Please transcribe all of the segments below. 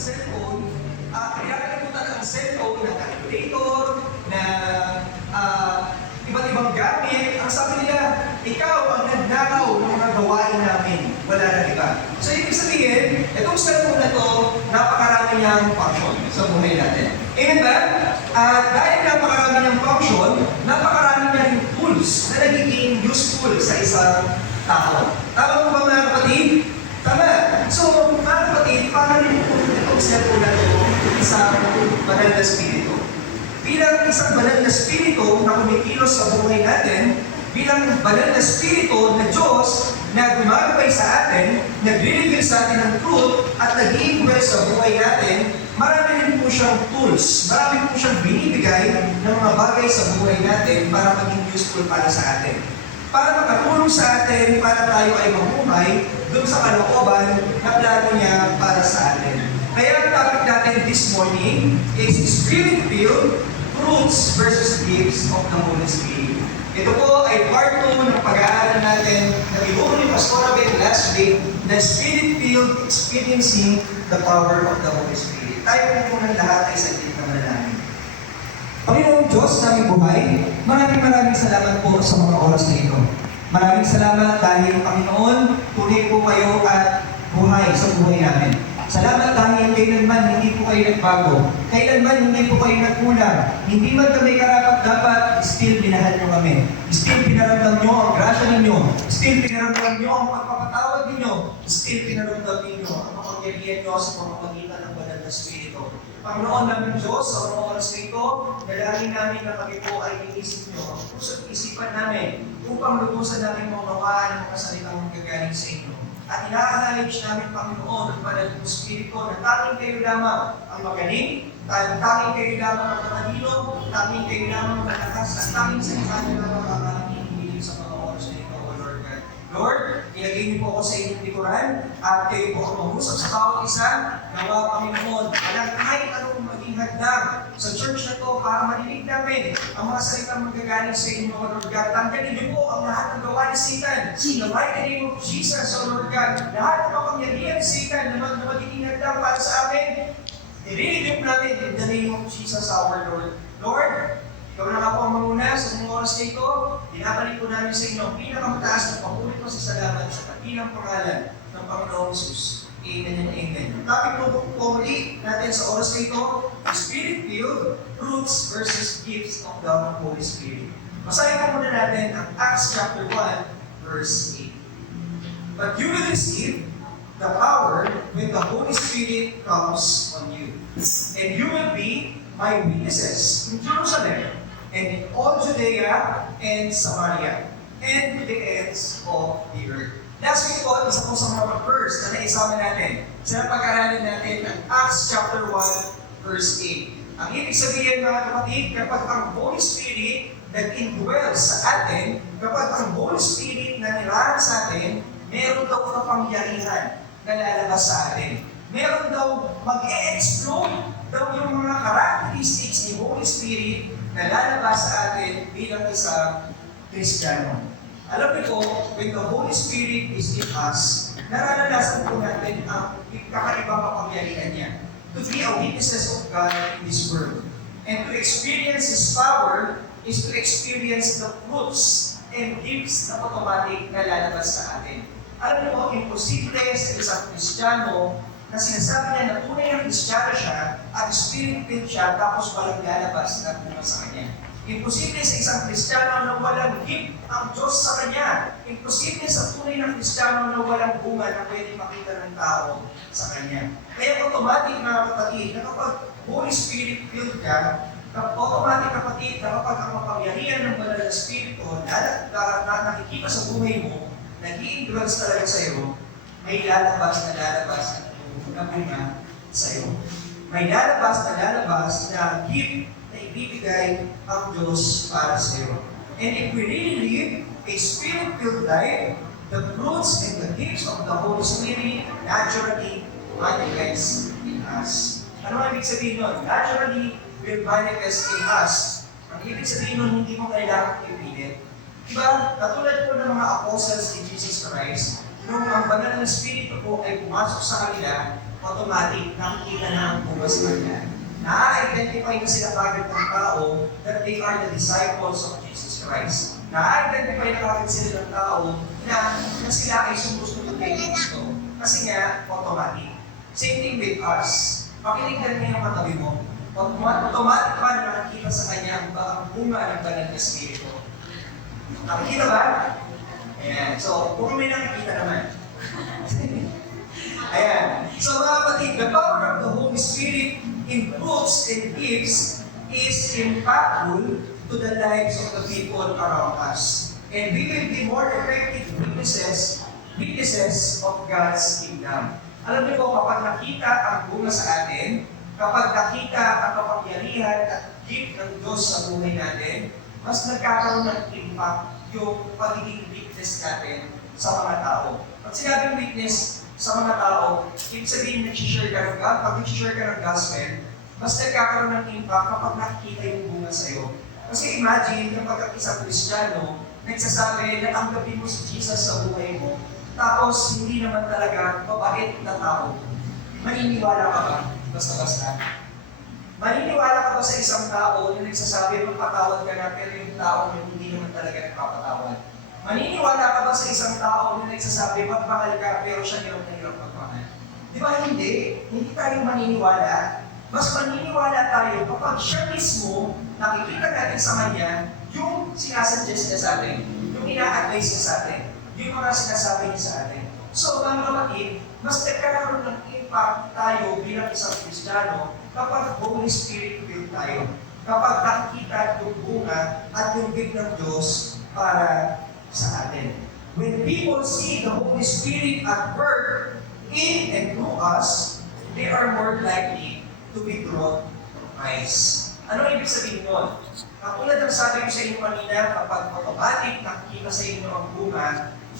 cellphone, kinakalimutan ng cellphone, ng calculator, na iba't ibang gamit. Ang sabi nila, ikaw ang nagnakaw ng mga gawain namin. Wala na iba. So, ibig sabihin, itong cellphone na to, napakarami niyang function sa buhay natin. Amen ba? At dahil napakarami niyang function, napakarami niyang tools na nagiging useful sa isang tao. Tama po ba mga kapatid? Tama. So, mga kapatid, paano rin po itong cellphone na to isang banal na spirito? Bilang isang banal na spirito na kumikilos sa buhay natin, bilang banal na spirito na Diyos na gumagabay sa atin, nagre-reveal sa atin ng truth at nag-i-influence sa buhay natin, marami rin po siyang tools, marami po siyang binibigay ng mga bagay sa buhay natin para maging useful para sa atin. Para makatulong sa atin, para tayo ay mamuhay doon sa kalooban na plano niya para sa atin. Kaya ang topic natin this morning is Spirit-filled fruits versus gifts of the Holy Spirit. Ito po ay part 2 ng pag-aaral natin na tinuro ni Pastor Abel last week na Spirit-filled experiencing the power of the Holy Spirit. Tayo po muna lahat ay saglit na manalangin. Panginoong Diyos naming buhay, maraming salamat po sa mga oras na ito. Maraming salamat dahil Panginoon, tunay po kayo at buhay sa buhay namin. Salamat dahil kailanman hindi po kayo nagbago. Kailanman hindi po kayo nagkulang. Hindi man kami karapat-dapat, still minahal nyo kami. Still pinaramdam nyo ang grasya ninyo. Still pinaramdam nyo ang pagpapatawad ninyo. Still pinaramdam ninyo ang makagyarihan nyo sa pamamagitan ng banal na Espiritu. Panginoon namin Diyos, sa mga oras na ito, dalangin namin na kami po ay iisip nyo. Ang puso't isipan namin upang lubusan namin maunawaan ang mga salitang magagaling sa inyo. At ina-acknowledge namin, Panginoon, ang banal ng Espiritu na tanging kayo lamang ang magaling, tanging kayo lamang ang matalino, tanging kayo lamang ang malakas, at tanging sa inyo lamang ang makakahihilin sa mga oras na ito, O Lord God. Lord, ilagay niyo po ako sa inyong likuran, at kayo po ang mag-usap sa bawat isa, nawa, Panginoon, walang kahit anong maging hadlang sa church na to para marinig namin ang mga salitang magagaling sa inyo, O Lord God. Tanggalin niyo po ang lahat ng gawa ni Satan. In the mighty name of Jesus, O Lord God, lahat ng kapangyarihan ni Satan na magiging hadlang para sa amin, i-relieve natin in the name of Jesus, our Lord. Lord, ikaw na nga po ang manguna sa mga oras na ito, binabalik po namin sa inyo ang pinakamataas na pamulit mo sa salamat sa katilang pangalan ng Panginoong Jesus. Amen and amen. Ang topic po muli natin sa oras na ito, Spirit-filled fruits versus gifts of the Holy Spirit. Basahin po muna natin ang Acts chapter 1, verse 8. But you will receive the power when the Holy Spirit comes on you. And you will be my witnesses in Jerusalem, and in all Judea and Samaria, and to the ends of the earth. Last week po, isa po sa mga verse na naisama natin. Sa pag-aralan natin ang Acts chapter 1, verse 8. Ang ibig sabihin mga kapatid, kapag ang Holy Spirit nag-indwell sa atin, kapag ang Holy Spirit na nirahan sa atin, meron daw kapangyarihan na lalabas sa atin. Meron daw mag-e-explode daw yung mga characteristics ni Holy Spirit na lalabas sa atin bilang isang Kristiyano. Alam niyo po, when the Holy Spirit is in us, nararanasan po natin ang kakaibang kapangyarihan niya to be a witnesses of God in this world. And to experience His power is to experience the fruits and gifts na automatic na lalabas sa atin. Alam niyo po, imposible sa isang Kristiyano na sinasabi niya na tunay na Kristiyano siya at Spirit-filled siya tapos walang lalabas na bunga sa kanya. Imposible sa isang Kristiyano na walang gift ang Diyos sa kanya. Imposible sa tunay na Kristiyano na walang bunga na pwede makita ng tao sa kanya. Kaya automatic mga kapatid, na kapag Holy Spirit-filled ka, automatic kapatid, na kapag ang mapangyarihan ng banal na Espiritu na nakikita sa buhay mo, nag-i-influence talaga sa iyo, may lalabas na bunga sa iyo. May lalabas na gift na ibibigay ang Diyos para sa iyo. And if we really live a Spirit-filled life, the fruits and the gifts of the Holy Spirit naturally manifest in us. Ano ang ibig sabihin nun? Naturally will manifest in us. Ang ibig sabihin nun, hindi mo kailangan ipilit. Diba? Katulad po ng mga apostles ni Jesus Christ, nung ang banal na Espiritu po ay pumasok sa kanila, automatic, nakikita na ang bunga sa kanya. Na-identify na sila kagad ng tao that they are the disciples of Jesus Christ. Na-identify na kagad sila ng tao na sila ay sumusunod kay Kristo. Kasi nga, automatic. Same thing with us. Pakiligdan niyo yung katabi mo. Automatic pa na nakikita sa kanya ang bunga ng banal na Espiritu. Nakikita ba? Ayan. So, kung may nakikita naman. Ayan. So mga kapatid, the power of the Holy Spirit in fruits and gifts is impactful to the lives of the people around us. And we will be more effective witnesses of God's kingdom. Alam niyo po, kapag nakita ang bunga sa atin, kapag nakita ang kapangyarihan at gift ng Diyos sa buhay natin, mas nagkakaroon ng impact yung pagiging witness natin sa mga tao. Pag sinabing witness sa mga tao, ibig sabihin nag-share ka ng God. Pag nag-share ka ng gospel, mas nagkakaroon ng impact kapag nakikita yung bunga sa'yo. Kasi imagine, kapag isang Kristiyano, nagsasabi, natanggapin mo si Jesus sa buhay mo, tapos hindi naman talaga mabait na tao. Maniniwala ka ba? Basta-basta. Maniniwala ka ba sa isang tao na nagsasabi, magpatawad ka na, pero yung tao na hindi naman talaga nagpapatawad? Maniniwala ka ba sa isang tao na nagsasabi, magmahal ka, pero siya hirap na hirap magmahal? Di ba hindi? Hindi tayo maniniwala. Mas maniniwala tayo kapag siya mismo, nakikita natin sa kanya, yung sinasuggest niya sa atin, yung ina-advise niya sa atin, yung mga sinasabi niya sa atin. So, mga kapatid, mas nagkakaroon ng impact tayo bilang isang Kristiyano kapag Holy Spirit filled tayo. Kapag nakikita yung bunga at yung gift ng Diyos para sa atin. When people see the Holy Spirit at work in and through us, they are more likely to be drawn to Christ. Ano ibig sabihin nun? Katulad ng sabi ko sa inyo kanina, kapag automatic nakikita sa inyo ang bunga,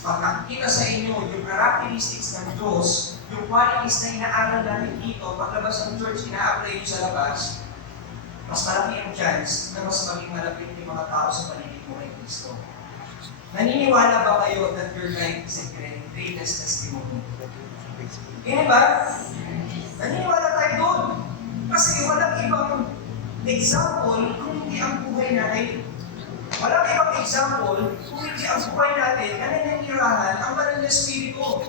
pag nakikita sa inyo yung characteristics ng Diyos, yung qualities na inaaral natin dito, paglabas ng church, ina-apply yun sa labas, mas malaki ang chance na mas maging malapit yung mga tao sa paligid mo kay Kristo. Naniniwala ba kayo that your life is a greatest testimony? Kaya ba? Naniniwala tayo doon. Kasi walang ibang example kung hindi ang buhay natin. Walang ibang example kung hindi ang buhay natin na nananirahan ang banal na Espiritu.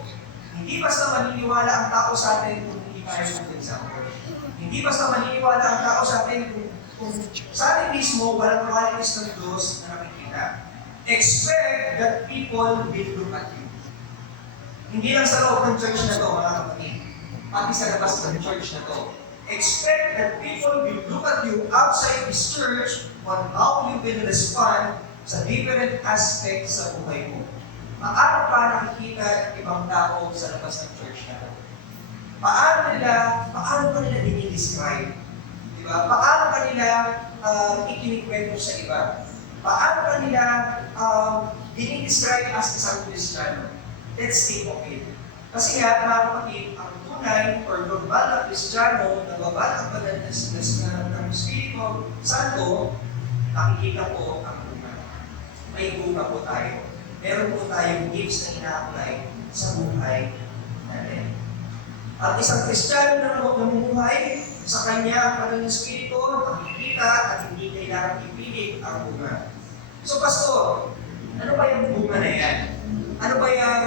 Hindi basta maniniwala ang tao sa atin kung hindi tayo ng example. Hindi basta maniniwala ang tao sa atin kung sa atin mismo walang qualities ng Diyos na nakikita. Expect that people will look at you. Hindi lang sa loob ng church na to, mga kapatid. Pati sa labas ng church na to. Expect that people will look at you outside this church on how you will respond sa different aspects sa buhay mo. Paano pa nakikita ibang tao sa labas ng church na to? Paano pa nila dinidescribe? Diba? Paano pa nila ikinikwento sa iba? Paano pa nila dinidescribe as isang Kristiyano? Let's think of it. Kasi nga, mga kapatid, ang tunay or normal na Kristiyano na babatang banal ng Espiritu Santo, nakikita po ang bunga. May bunga po tayo. Meron po tayong gifts na ina-apply sa buhay natin. At isang Kristiyano na namumuhay sa kanya ang banal ng Espiritu, nakikita at hindi kailangan ipilit ang bunga. So, Pastor, ano ba yung bunga na yan? Ano ba yung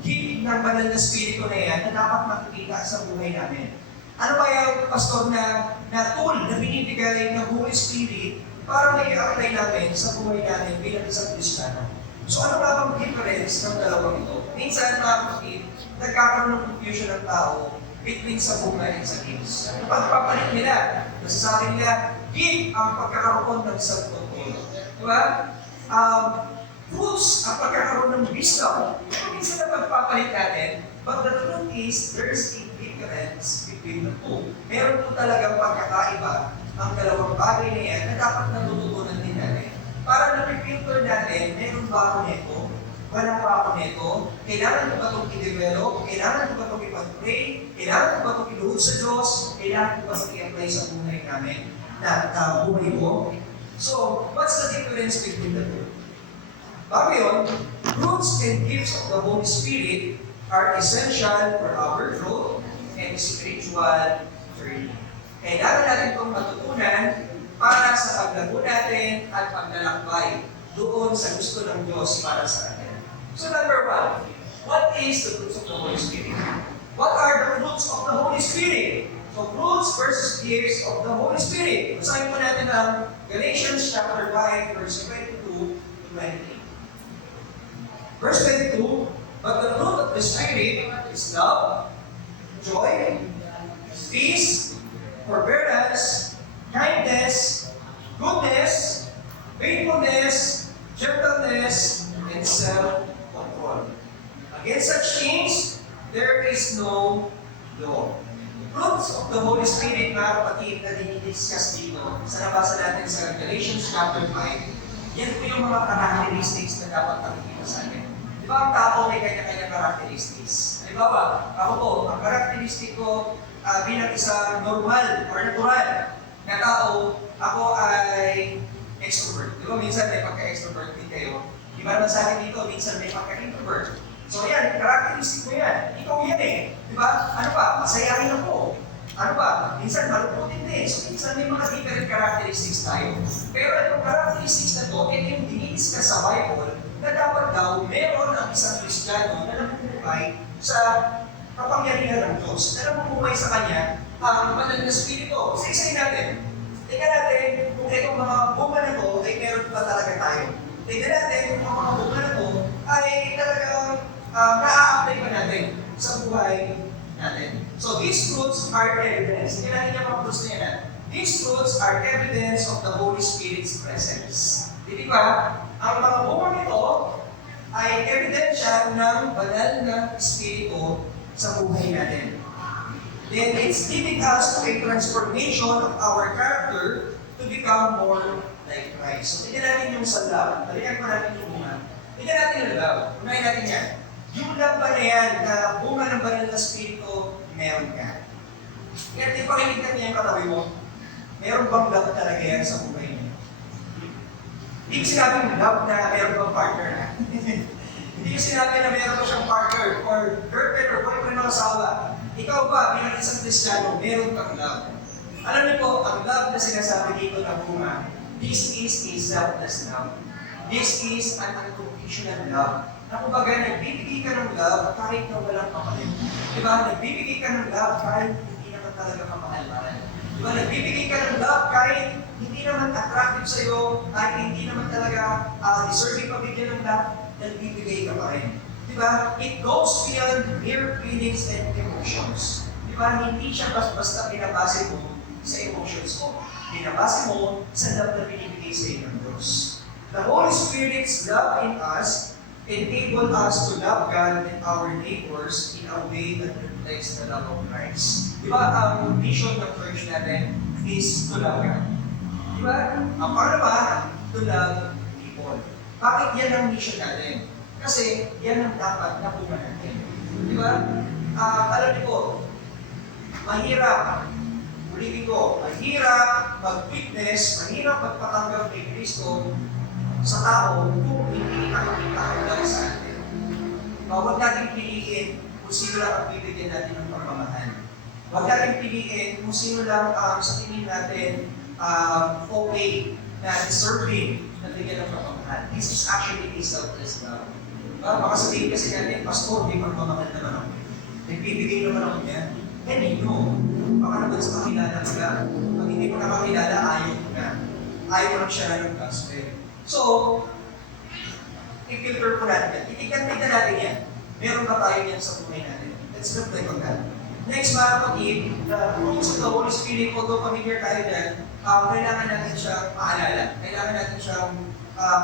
gift ng banal na Espiritu na yan na dapat makikita sa buhay namin? Ano ba yung, Pastor, na tool na binibigay ng Holy Spirit para may i-apply namin sa buhay namin bilang isang Kristiyano? So ano ba bang difference ng dalawang ito? Minsan, mga kapatid, nagkakaroon ng confusion ng tao between sa bunga and sa gifts. Ang pagpapalit nila, nasasabi nila, gift ang pagkakaroon ng self-control. Diba? Fruits ang pagkakaroon ng wisdom. Minsan na pagpapalit natin, but the truth is, there's a difference between the two. Meron po talagang pagkakaiba ang dalawang bagay na yan na dapat natututunan din natin. Para na-filter natin, meron ba ako nito? Wala pa ako nito? Kailangan ko ba itong i-develop? Kailangan ko ba itong ipag-pray? Kailangan ko ba itong iluhod sa Diyos? Kailangan ko ba itong i-apply sa buhay namin? Na buhay mo? So, what's the difference between the two? Bago yun, fruits and gifts of the Holy Spirit are essential for our growth and spiritual journey. Kailangan natin itong matutunan para sa paglago natin at paglalakbay doon sa gusto ng Diyos para sa atin. So number one, what is the fruits of the Holy Spirit? What are the fruits of the Holy Spirit? So fruits versus gifts of the Holy Spirit. Basahin po natin ang Galatians chapter 5, verse 22 to 28. Verse 22, but the fruit of the Spirit is love, joy, peace, forbearance, kindness, goodness, faithfulness, gentleness, and self-control. Against such things, there is no law. Fruits of the Holy Spirit, mga kapatid, na dinidiscuss dito, sa nabasa natin sa Galatians chapter 5, yan po yung mga characteristics na dapat nakikita sa atin. Di ba ang tao may kanya-kanya characteristics? Halimbawa, ako po, ang characteristic ko bilang isang normal or natural na tao, ako ay extrovert. Di ba minsan may pagka-extrovert din kayo? Di ba naman sa akin dito, minsan may pagka-introvert. So yan, characteristic mo yan. Ikaw yan eh. Di ba? Ano pa? Masayahin ako. Ano pa? Minsan malungkotin din. So minsan may mga different characteristics tayo. Pero itong characteristics na to, ito yung dinidiscuss sa Bible na dapat daw meron ang isang Kristiyano na namumuhay sa kapangyarihan ng Diyos. Na namumuhay sa Kanya ang banal na Espiritu. Isa-isahin natin. Tingnan natin kung itong mga bunga na to ay meron pa talaga tayo. Tingnan natin kung ang mga bunga na to ay talagang na-a-apply pa natin sa buhay natin. So these fruits are evidence. Tingnan natin yung mga fruits na yan. These fruits are evidence of the Holy Spirit's presence. Di ba? Ang mga bunga nito ay ebidensya ng banal na Espiritu sa buhay natin. Then it's leading us to a transformation of our character to become more like Christ. So tingnan natin yung sa love. Balikan ko natin yung bunga. Tingnan natin yung love. Unahin natin yan. Yung love ba na yan na bunga ng banal na Espiritu, meron ka. Kaya ipakilitan niya yung katabi mo. Meron bang love talaga yan sa buhay niya? Hindi ko sinabing love na meron bang partner na. Hindi ko sinabi na meron ba siyang partner or girlfriend or boyfriend ng asawa. Ikaw ba, bilang isang Kristiyano, meron kang love. Alam niyo po, ang love na sinasabi dito na bunga, this is a selfless love. This is an unconditional love. Na kumbaga, nagbibigay ka ng love kahit na walang kapalit. Diba? Nagbibigay ka ng love kahit hindi naman talaga kamahal-mahal. Diba? Nagbibigay ka ng love kahit hindi naman attractive sa'yo, kahit hindi naman talaga deserving pabigyan ng love, nagbibigay ka pa rin. Diba? It goes beyond mere feelings and emotions. Diba? Hindi siya basta pinabase mo sa emotions mo. Pinabase mo sa love na binibigay sa iyo ng Diyos. The Holy Spirit's love in us enable us to love God and our neighbors in a way that reflects the love of Christ. Diba? Ang mission ng church natin is to love God. Diba? Ang pangalawa, to love people. Bakit yan ang mission natin? Kasi yan ang dapat na bunga natin. Diba? Alam niyo po, mahirap, ulitin ko, mahirap mag-witness, mahirap magpatanggap kay Kristo sa tao kung hindi nakakita ang love sa atin. Huwag natin piliin kung sino lang ang bibigyan natin ng pagmamahal. Huwag natin piliin kung sino lang sa tingin natin okay na deserving na bigyan ng pagmamahal. This is actually a selfless love. Baka sabihin kasi natin, Pastor, di magmamahal naman ako. Nagbibigay naman ako niya. Hindi no. Baka naman sa kakilala ka. Pag hindi mo nakakilala, ayaw mo na. Ayaw mo lang siya ng gospel. So, i-filter po natin yan. Itignan natin yan. Meron ba tayo yan sa buhay natin? Let's reflect on that. Next, mga kapatid, the fruits of the Holy Spirit, although familiar tayo dyan, kailangan natin siyang maalala. Kailangan natin siyang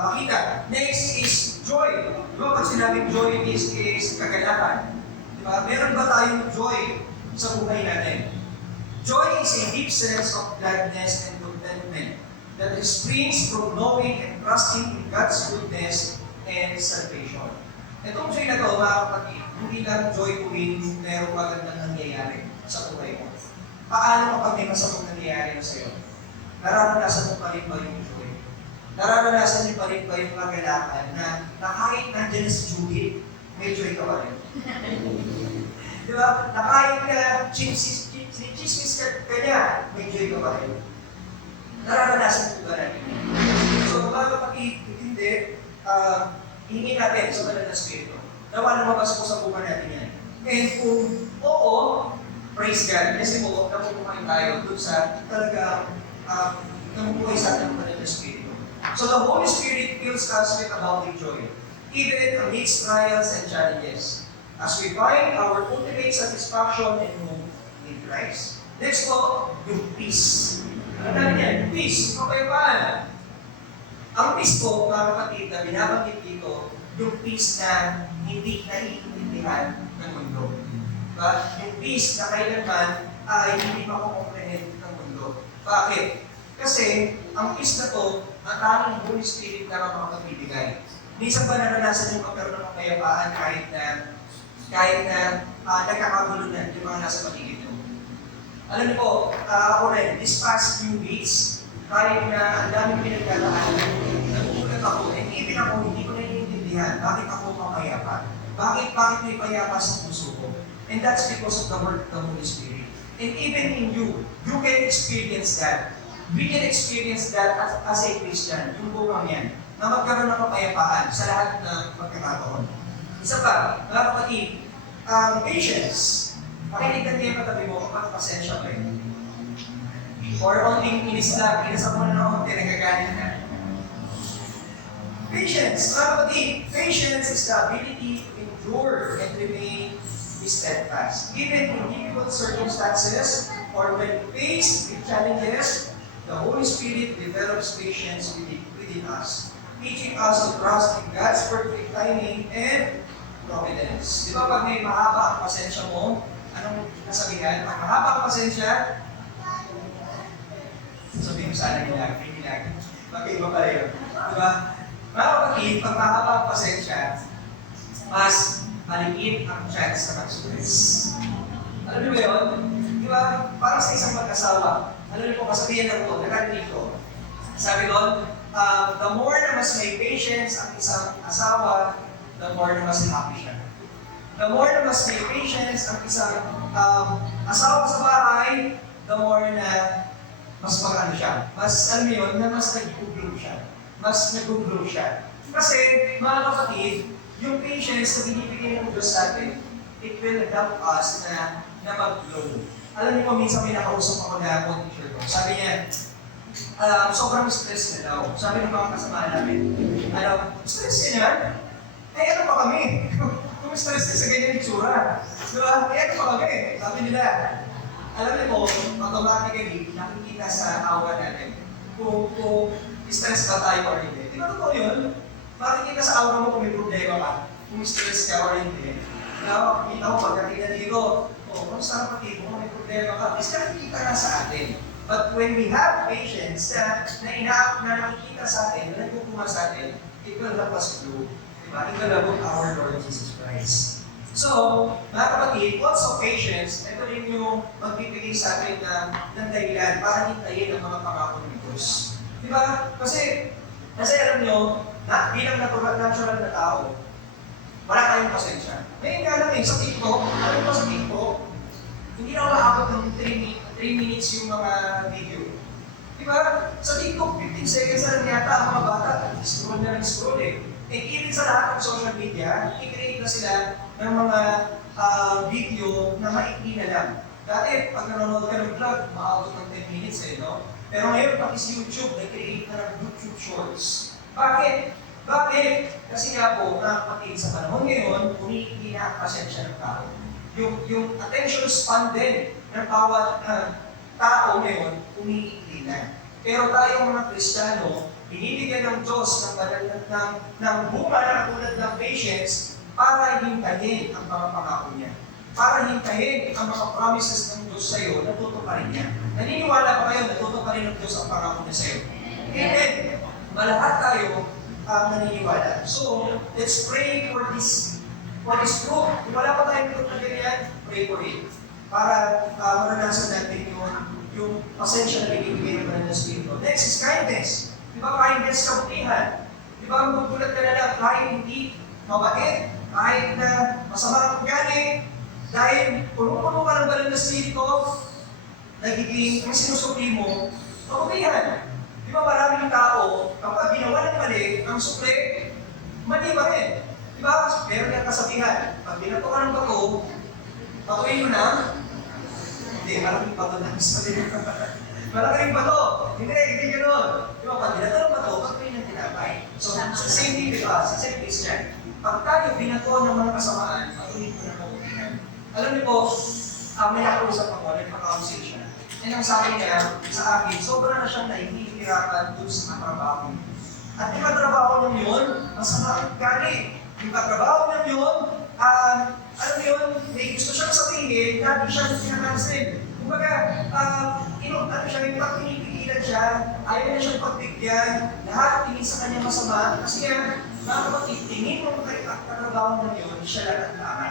makita. Next is joy. Diba pag sinabing joy is kagalakan? Diba? Meron ba tayong joy sa buhay natin? Joy is a deep sense of gladness and contentment that springs from knowing and trusting in God's goodness and salvation. Itong joy na ito, mga kapatid, hindi lang joy tuwing merong magandang nangyayari sa buhay mo. Paano kapag may masamang nangyayari na sa'yo? Nararanasan mo pa rin ba yung joy? Nararanasan niyo pa rin ba yung kagalakan na kahit nandiyan si Judith, may joy ka pa rin? Di ba? Na kahit na chismis ka niya, may joy ka pa rin. Nararanasan ko ba natin? So, mga kapatid, hindi, hingin natin sa banal na Espiritu. Nawa lumabas po sa buka natin yan. And kung oo, praise God. Kasi po, napupukain tayo dun sa talaga namubuhay sa ating banal na Espiritu. So the Holy Spirit fills us with abounding joy, even amidst trials and challenges, as we find our ultimate satisfaction and hope in Christ. Next po, yung peace. Ano natin yan? Peace, kapayapaan. Ang peace po, mga kapatid, na binabanggit dito, yung peace na hindi naiintindihan ng mundo. Diba? Yung peace na kailanman ay hindi makukomprehend ng mundo. Bakit? Kasi ang peace na to, ang tanging Holy Spirit na makakabibigay. Minsan ba naranasan yung magkaroon ng kapayapaan kahit na nagkakagulo na yung mga nasa paligid nyo? Alam niyo po, ako rin, this past few weeks, kahit na ang daming pinagdadaanan, nagugulat ako, and even ako, hindi ko naiintindihan, bakit ako mapayapa? Bakit may payapa sa puso ko? And that's because of the work of the Holy Spirit. And even in you can experience that. We can experience that as a Christian, yung buwang yan, na magkaroon ng kapayapaan sa lahat ng pagkakataon. Isa pa, mga kapatid, patience. Pakinig niyo yung katabi mo, kapag-pasensya kayo. Or onting inis lang, inasa mo na onti, nagagalit na. Patience. Mga kapatid, patience is the ability to endure and remain steadfast. Even in difficult circumstances or when faced with challenges, the Holy Spirit develops patience within us, teaching us to trust in God's perfect timing and providence. Di ba pag may mahaba ang pasensya mo, anong nasabihan? Pag mahaba ang pasensya, sabihin mo sana nilag. Bakit iba pala yun? Diba? Mga kapatid, pag mahaba ang pasensya, mas maliit ang chance na mag-stress. Alam niyo ba yun? Diba? Parang sa isang mag-asawa, alam niyo po, kasabihan lang po, nakarinig ko. Sabi doon, the more na mas may patience ang isang asawa, the more na mas happy siya. The more na mas may patience ang isang asawa sa bahay, the more na mas magano siya. Mas, alam mo yun, na mas nag-grow siya. Mas nag-grow siya. Kasi, mga kapatid, yung patience na binibigay ng Diyos sa atin, it will help us na mag-grow. Alam niyo po, minsan may nakausap ako na teacher ko. Sabi niya, sobrang stress na daw. Sabi ng mga kasama namin, stress ka niyan? Ano pa kami? Kung stress ka sa ganyan itsura. Diba? Ano pa kami? Sabi nila, alam niyo po, automatically, nakikita sa awa natin kung stress ba tayo or hindi. Di ba totoo yun? Makikita sa aura mo kung may problema ka, kung stress ka or hindi. Kita ko pagdating na dito, kung saan kapatid mo, may problema ka, is nakikita nga sa atin. But when we have patience na nakikita sa atin, na nagkukuha sa atin, it will help us grow. Diba? It will help our Lord Jesus Christ. So, mga kapatid, also patience, ito rin yung magbibigay sa atin ng dahilan para hintayin ang mga pangako ng Diyos. Diba? Kasi alam nyo, bilang natural na tao, wala tayong pasensya. Ngayon nga lang sa TikTok, alam mo sa TikTok, hindi na umaabot ng 3 minutes yung mga video. Diba? Sa TikTok, 15 seconds na lang yata ang mga bata, scroll na scroll eh. And even sa lahat ng social media, i-create na sila ng mga video na maikli na lang. Dati, pag nanonood ka ng vlog, maabot ng 10 minutes eh, no? Pero ngayon, pati si YouTube, nag-create na ng YouTube Shorts. Bakit? Kasi nga po, mga kapatid, sa panahon ngayon, umiikli na ang pasensya ng tao. Yung attention span din ng bawat tao ngayon, umiikli na. Pero tayong mga Kristiyano, binibigyan ng Diyos ng bunga na tulad ng patience para hintayin ang mga pangako niya. Para hintayin ang mga promises ng Diyos sa iyo na tutuparin niya. Naniniwala pa kayo na tutuparin ng Diyos ang pangako niya sa iyo? Amen! Malahat tayo naniniwala. So, let's pray for this fruit. Kung wala pa tayong fruit na ganyan, pray for it. Para maranasan natin yung pasensya na binibigay ng Banal na Espiritu. Next is kindness. Di ba kindness kabutihan? Di ba magugulat ka na lang kahit hindi mabait, kahit na masama ang ugali, Dahil puno-puno ka ng banal na spirito, nagiging ang sinusukli mo, kabutihan. Di ba maraming tao, kapag ginawa ng mali, ang sukli, mali pa rin. Di ba? Meron yung kasabihan, pag binato ka ng bato, patuin mo na, hindi, maraming bato na sa malaking bato. Hindi gano'n. Di ba? Pag binato ng bato, patuin ng tinapay. So, sa same thing, di ba? Sa same Christian, pag tayo binato ng mga kasamaan, patuin mo na kabutihan. Alam niyo po, may nakausap ako, nagpa-conversation. And ang sabi niya sa akin, sobra na siyang nahihirapan dun sa trabaho. At yung katrabaho niya yun, masama ang galing. Yung katrabaho niya yun, alam niyo yun, may gusto siyang sabihin, na di siya pinakansin. Kumbaga, ano siya, yung pagpinipigilan siya, ayaw na siyang pagbigyan, lahat tingin sa kanya masama, kasi nga, mga kapatid, tingin mo kay katrabaho niya yun, siya lang ang tama.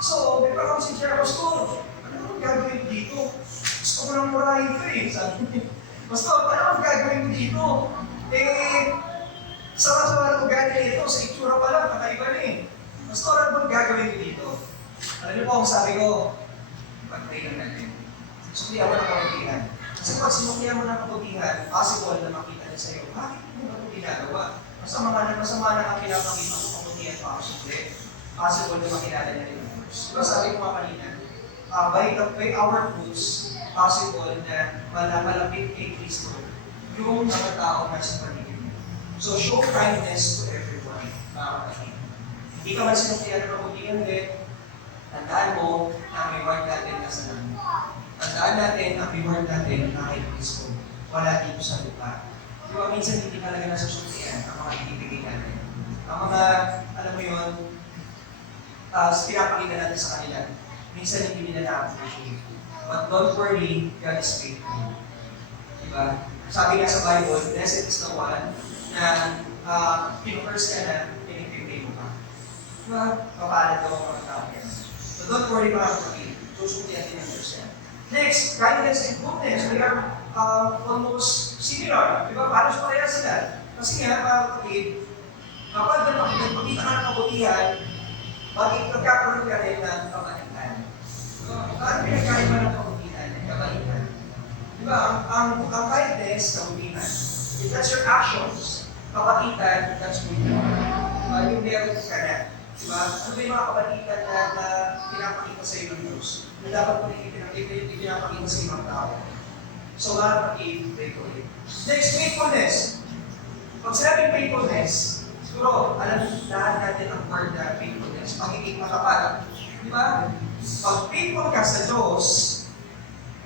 So, may pagkakusin siya, Pastor, ano ang gagawin dito? Gusto ko ng murahin ko eh. Sabi niya, Pastor, ano ang gagawin mo dito? Sama-sama ng ugali nito, sa itsura pa lang, kakaiba na eh. Pastor, ano ang gagawin mo dito? Alam niyo po, ang sabi ko, pag-pray lang natin. Suklihan mo ng kabutihan. Kasi pag sinuklihan mo ng kabutihan, possible na makita niya sa'yo, bakit mo ba ito ginagawa? Masama na ang pinapakita ko kabutihan pa ako sukli. Possible na makilala niya rin. Diba sabi ko nga kanina, by our fruits, possible na malapit kay Kristo yung mga tao na sa paligid niya. So, show kindness to everyone, mga kapatid. Hindi ka man sinuklihan ng kabutihan din, tandaan mo na ang reward natin nasa namin. Tandaan natin ang reward natin na kay Kristo. Wala dito sa lupa. Diba minsan hindi talaga nasusuklihan ang mga ibibigay natin. Ang mga, alam mo yun, pinapakita natin sa kanila. Minsan hindi nila na-appreciate. But don't worry, God is faithful. Diba? Sabi nga sa Bible, blessed is the one na pinupers ka na pinipipay mo ka. Diba? Kapalad daw ang mga tao yan. So don't worry mga kapatid. Susuklihan din ang Diyos yan. Next, kindness and goodness. They are almost similar. Diba? Paano pareha sila? Kasi nga mga kapatid, kapag nagpakita ka ng kabutihan, bakit magkakaroon ka rin ng kabaitan? Paano pinagkaiba ng kabutihan at kabaitan? Diba, ang kindness, kabutihan. If that's your actions, kabaitan, that's good. Yung meron ka na. Diba? Ano ba yung mga kabaitan na pinapakita sa iyo ng Diyos? Na dapat mo rin pinapakita sa ibang tao. So, mga kapatid, pray for it. Next, faithfulness. Pag sinabing faithfulness, siguro, alam lahat natin ang word na faithfulness, pagiging matapat. Di ba? Pag faithful ka sa Diyos,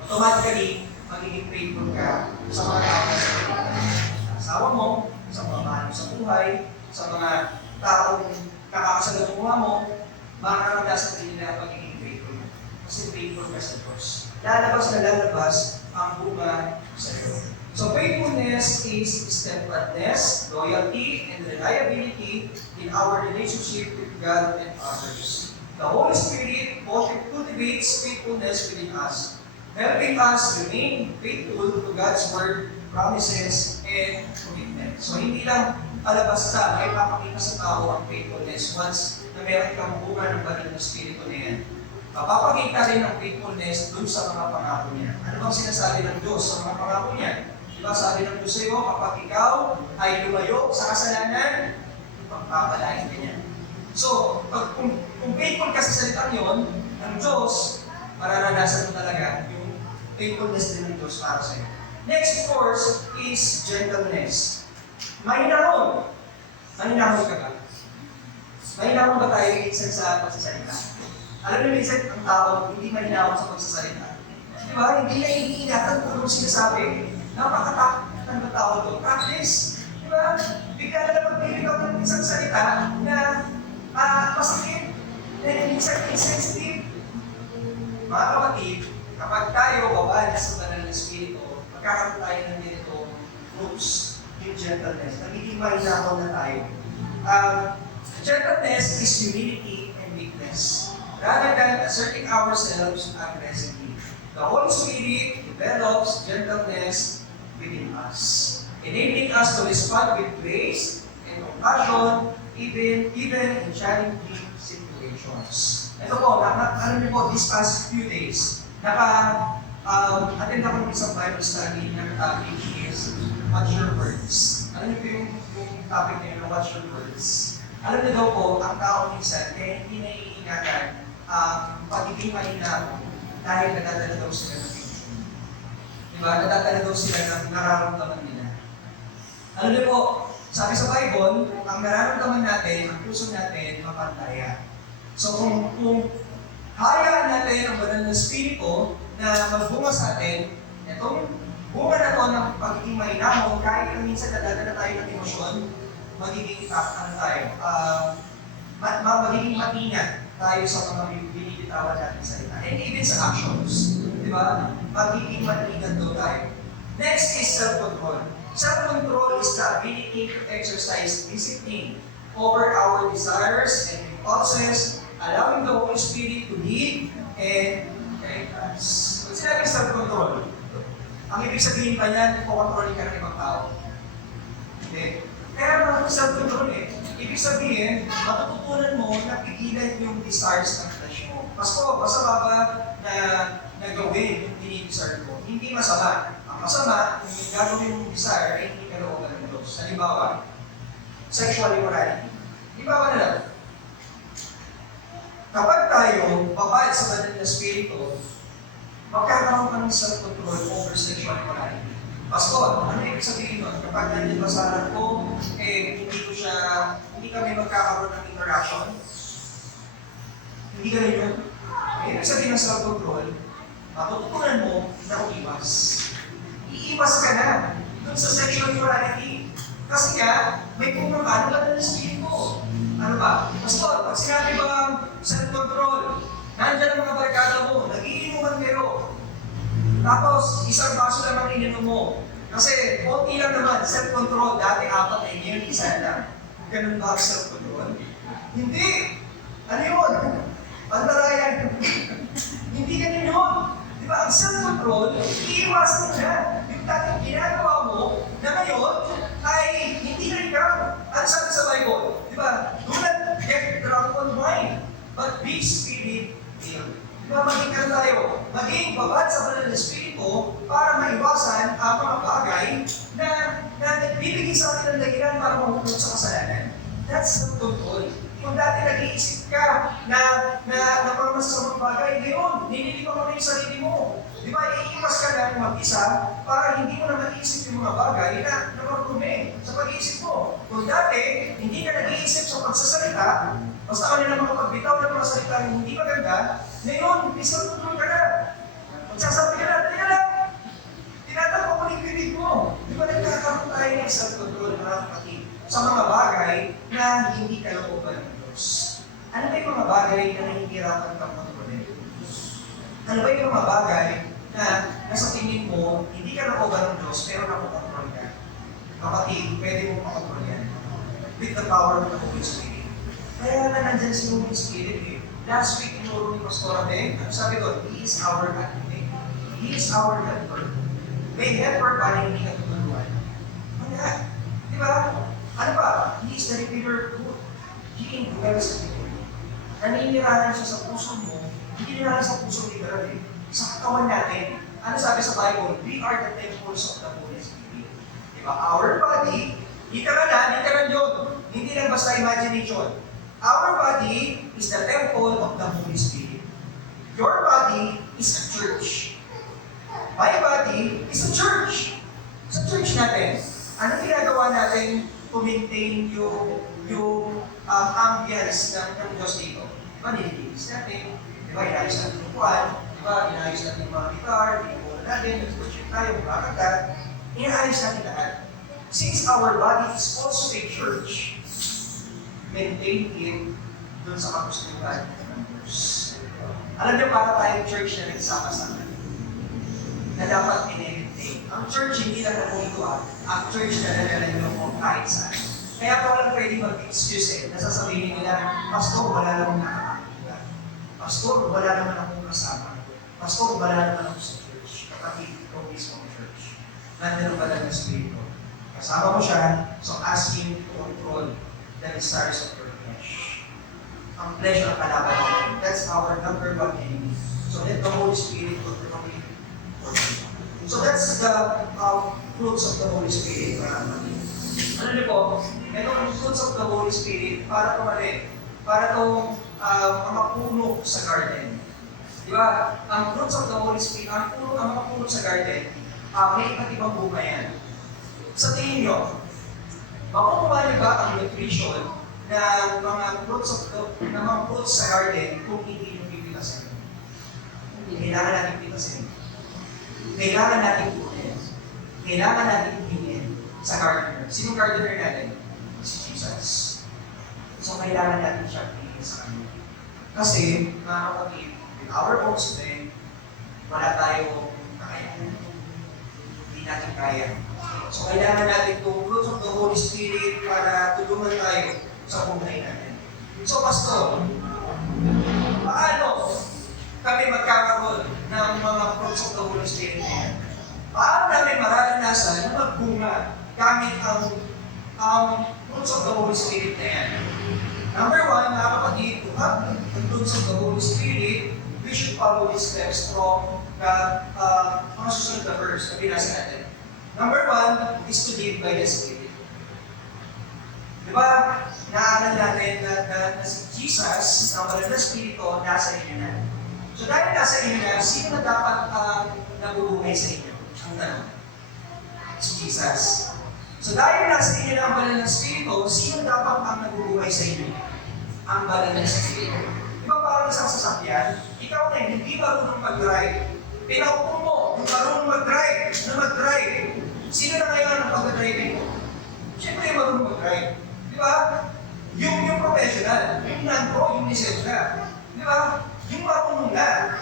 automatically, magiging faithful ka sa mga tao na sa asawa mo, sa mga mahal sa buhay, sa mga taong nakakasalumuha mo, makakaradas din nila pagiging faithful. Kasi faithful ka sa Diyos. Lalabas na lalabas ang bunga sa iyo. So faithfulness is steadfastness, loyalty, and reliability in our relationship with God and others. The Holy Spirit cultivates faithfulness within us, helping us remain faithful to God's word, promises, and commitment. So hindi lang alabasta ay papakita sa tao ang faithfulness once na meron kang bunga ng banal na Espiritu na yan. Mapapakita rin ang faithfulness dun sa mga pangako niya. Ano bang sinasabi ng Diyos sa mga pangako niya? Diba sabi ng Diyos sa iyo, kapag ikaw ay lumayo sa kasalanan, pagpapalain ka niya. So, kung faithful ka sa salitang yun, ng Diyos, mararanasan mo talaga yung faithfulness din ng Diyos para sa iyo. Next, of course, is gentleness. Mahinahon. Mahinahon ka ba? Mahinahon ba tayo minsan sa pagsasalita? Alam niyo minsan, ang tao hindi mahinahon sa pagsasalita. Diba? Hindi na iniingatan kung anong sinasabi. Napakatakot ng tao doon. Practice. Diba? Bigla na lang magdilig ako ng isang salita na masakit, na minsan insensitive. Mga kapatid, kapag tayo babala sa banal na Espiritu, magkakaroon tayo ng ganito rules, yung gentleness. Nagiging mahinahon na tayo. Gentleness is humility and weakness, rather than asserting ourselves aggressively. The Holy Spirit develops gentleness within us, enabling us to respond with grace and compassion even in challenging situations. Ito po, alam niyo po, these past few days, attend ako ng isang Bible study ng topic is Watch Your Words. Alam niyo po yung topic na yun, Watch Your Words. Alam niyo daw po, ang tao minsan, kaya hindi naiingatan ang pagiging malinaw dahil nadadala daw sila ng emotion. Diba? Nadadala daw sila ng nararamdaman nila. Alam niyo po, sabi sa Bible, ang nararamdaman natin, ang puso natin, mapantaya. So kung hayaan natin ang banal na Espiritu na magbunga sa atin, itong bunga na to ng pagiging malinaw, kahit na minsan nadadala tayo ng emosyon, magiging magiging matingat tayo sa mga binibitawan natin sa salita. And even sa actions. Di ba? Magiging matingat daw tayo. Next is self-control. Self-control is the ability to exercise discipline over our desires and impulses, allowing the Holy Spirit to lead and guide us. Kung sinabing self-control, ang ibig sabihin pa niyan, kukontrolin ka ng ibang tao. Hindi. Kaya mga self-control ibig sabihin, matututunan mo na pigilan yung desires ng flesh mo. Pasko, masama ba na gawin yung dinidesire ko? Hindi masama. Ang masama, kung yung gagawin mong desire ay hindi ka looban ng Diyos. Halimbawa, sexual immorality. Halimbawa na lang, kapag tayo babad sa banal na Espiritu, magkakaroon ka ng self-control over sexual immorality. Pastor, ano ibig sabihin nun? Kapag nandiyan ba sa harap ko, hindi kami magkakaroon ng interaction. Hindi ka rin yun. Ibig sabihin ng self-control, matututunan mo na umiwas. Iiwas ka na dun sa sexual immorality. Kasi nga, may pumunta na ng Espiritu. Ano ba? Pastor, pag sinabi ba self-control, nandiyan ang mga barkada mo, nagiinuman kayo. Tapos, isang baso lang ang ininom mo. Kasi, konti lang naman, self-control. Dati 4 ngayon, isa lang. Ganun ba ang self-control? Hindi! Ano yun? Pantarayan. Hindi ganun yun. Di ba, ang self-control, iiwasan mo na. Yung dating ginagawa mo, na ngayon, ay hindi na ikaw. Ano sabi sa Bible? Di ba, do not get drunk on wine, but be spirit-filled. Diba, maging ka tayo, maging babad sa banal na Espiritu para maiwasan ang mga bagay na nagbibigay sa atin ng dahilan para mahulog sa kasalanan. That's self-control. Kung dati nag-iisip ka na mga masasamang bagay, ngayon, nililipan mo na yung sarili mo. Di ba, iiwas ka na mag-isa para hindi mo na mag-iisip yung mga bagay na marumi sa pag-iisip mo. Kung dati, hindi ka nag-iisip sa pagsasalita, basta ka nila makapagbitaw ng mga salita na hindi maganda, ngayon, self-control ka na. Magsasabi ka na, teka lang, tinatanong mo yung bibig mo. Di ba nagkakaroon tayo ng self-control mga kapatid sa mga bagay na hindi kalooban ng Diyos? Ano ba yung mga bagay na nahihirapan kang kontrolin? Ano ba yung mga bagay na nasa tingin mo, hindi ka nakoban ng Diyos, pero nakokontrol ka? Kapatid, pwede mo makontrol yan with the power of the Holy Spirit. Kaya na nandyan si Holy Spirit Last week, inuro ni Pastor Abeng, sabi ko, He is our advocate. He is our helper. May helper pa na hindi katutuluan. Kaya, di ba? Ano ba? He is the revealer of good. He indwells in you. Naninirahan siya sa puso mo, hindi nirahan sa puso literal sa katawan natin. Ano sabi sa Bible? We are the temples of the Holy Spirit. Di ba? Our body, literal yun. Hindi lang basta imagination. Our body is the temple of the Holy Spirit. Your body is a church. My body is a church. Sa church natin, ano ginagawa natin to maintain yung ambience ng Diyos dito? Diba, nililinis natin? Diba, inayos natin yung kuwan? Diba, inayos natin yung mga guitar, pinagbuhan natin, nag-worship tayo, makakanta. Inaayos natin lahat. Since our body is also a church, maintain it doon sa kagustuhan ng Diyos. Alam niyo, para tayong church na nagsama-sama na dapat i-maintain. Ang church hindi lang nagulito ang church na nalalayo mo kahit saan. Kaya pa walang pwede mag-excuse na sasabihin nila, Pastor, wala naman nakakakita. Pastor, wala naman akong kasama. Pastor, wala naman ako sa church. Kapatid, ikaw mismo ang church. Nandun ba lang ng Espiritu? Kasama mo siya, so ask Him to control the desires of your flesh. ang flesh ang kalaban natin. That's our number one enemy. So let the Holy Spirit control. So that's the fruits of the Holy Spirit. Ano niyo po? Itong fruits of the Holy Spirit, para itong mga puno sa garden. Di ba? Ang fruits of the Holy Spirit, ang mga puno sa garden, may iba't ibang bunga yan. Sa tingin nyo, makukuha niyo ba ang nutrition ng mga fruits sa garden kung hindi nyo pipitasin? Kailangan natin pitasin. Kailangan natin punin. Kailangan natin hingin sa gardener. Sinong gardener natin? Si Jesus. So, kailangan natin siya hingin sa kanya. Kasi, mga kapatid, with our own strength, wala tayong kakayanan. Hindi natin kaya. So, kailangan natin itong fruits of the Holy Spirit para tulungan tayo sa buhay natin. So, Pastor, paano kami magkakaroon ng mga fruits of the Holy Spirit na yan? Paano namin mararanasan na magbunga gamit ang fruits of the Holy Spirit na yan? Number one, mga kapatid, to have the fruits of the Holy Spirit, we should follow these steps from the mga susunod na verse na binasa natin. Number one is to live by the Spirit. Diba? Naaral natin na si Jesus, ang banal na Espiritu, nasa inyo na. So dahil nasa inyo na, sino na dapat nabubuhay sa inyo? Ang tanong. Si Jesus. So dahil nasa inyo na ang banal na Espiritu, sino dapat ang nabubuhay sa inyo? Ang banal na Espiritu. Di ba parang isang sasakyan? Ikaw na hindi marunong mag-drive. Pinaupo mo, yung marunong mag-drive. Sino na ngayon ang pag-driving mo? Siyempre yung marunong mag-drive. Di ba? Yung professional, yung non-pro, yung lisensya. Di ba? Yung marunong na.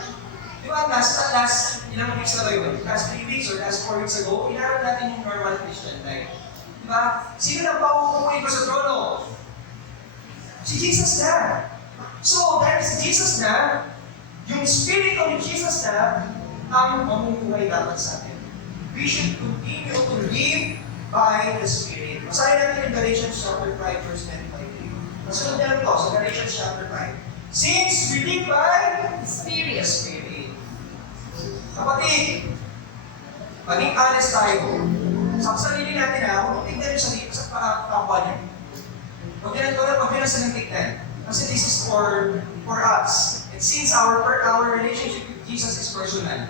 Di ba? Last ilang weeks na ba yun? Last 3 weeks or last 4 weeks ago, inaral natin yung normal Christian life. Di ba? Sino na pauupuin ko sa trono? Si Jesus na. So, dahil si Jesus na, yung Spirit of Jesus na, ang mamumuhay dapat sa atin. We should continue to live by the Spirit. Masahin natin yung Galatians chapter 5, verse 25. Masunod niya lang ito sa Galatians chapter 5. Since we live by the Spirit. Kapatid, maging honest tayo. Sa sarili natin huwag tignan yung sarili sa kapwa niya. Huwag nyo na silang tignan. Kasi this is for us. And since our relationship with Jesus is personal,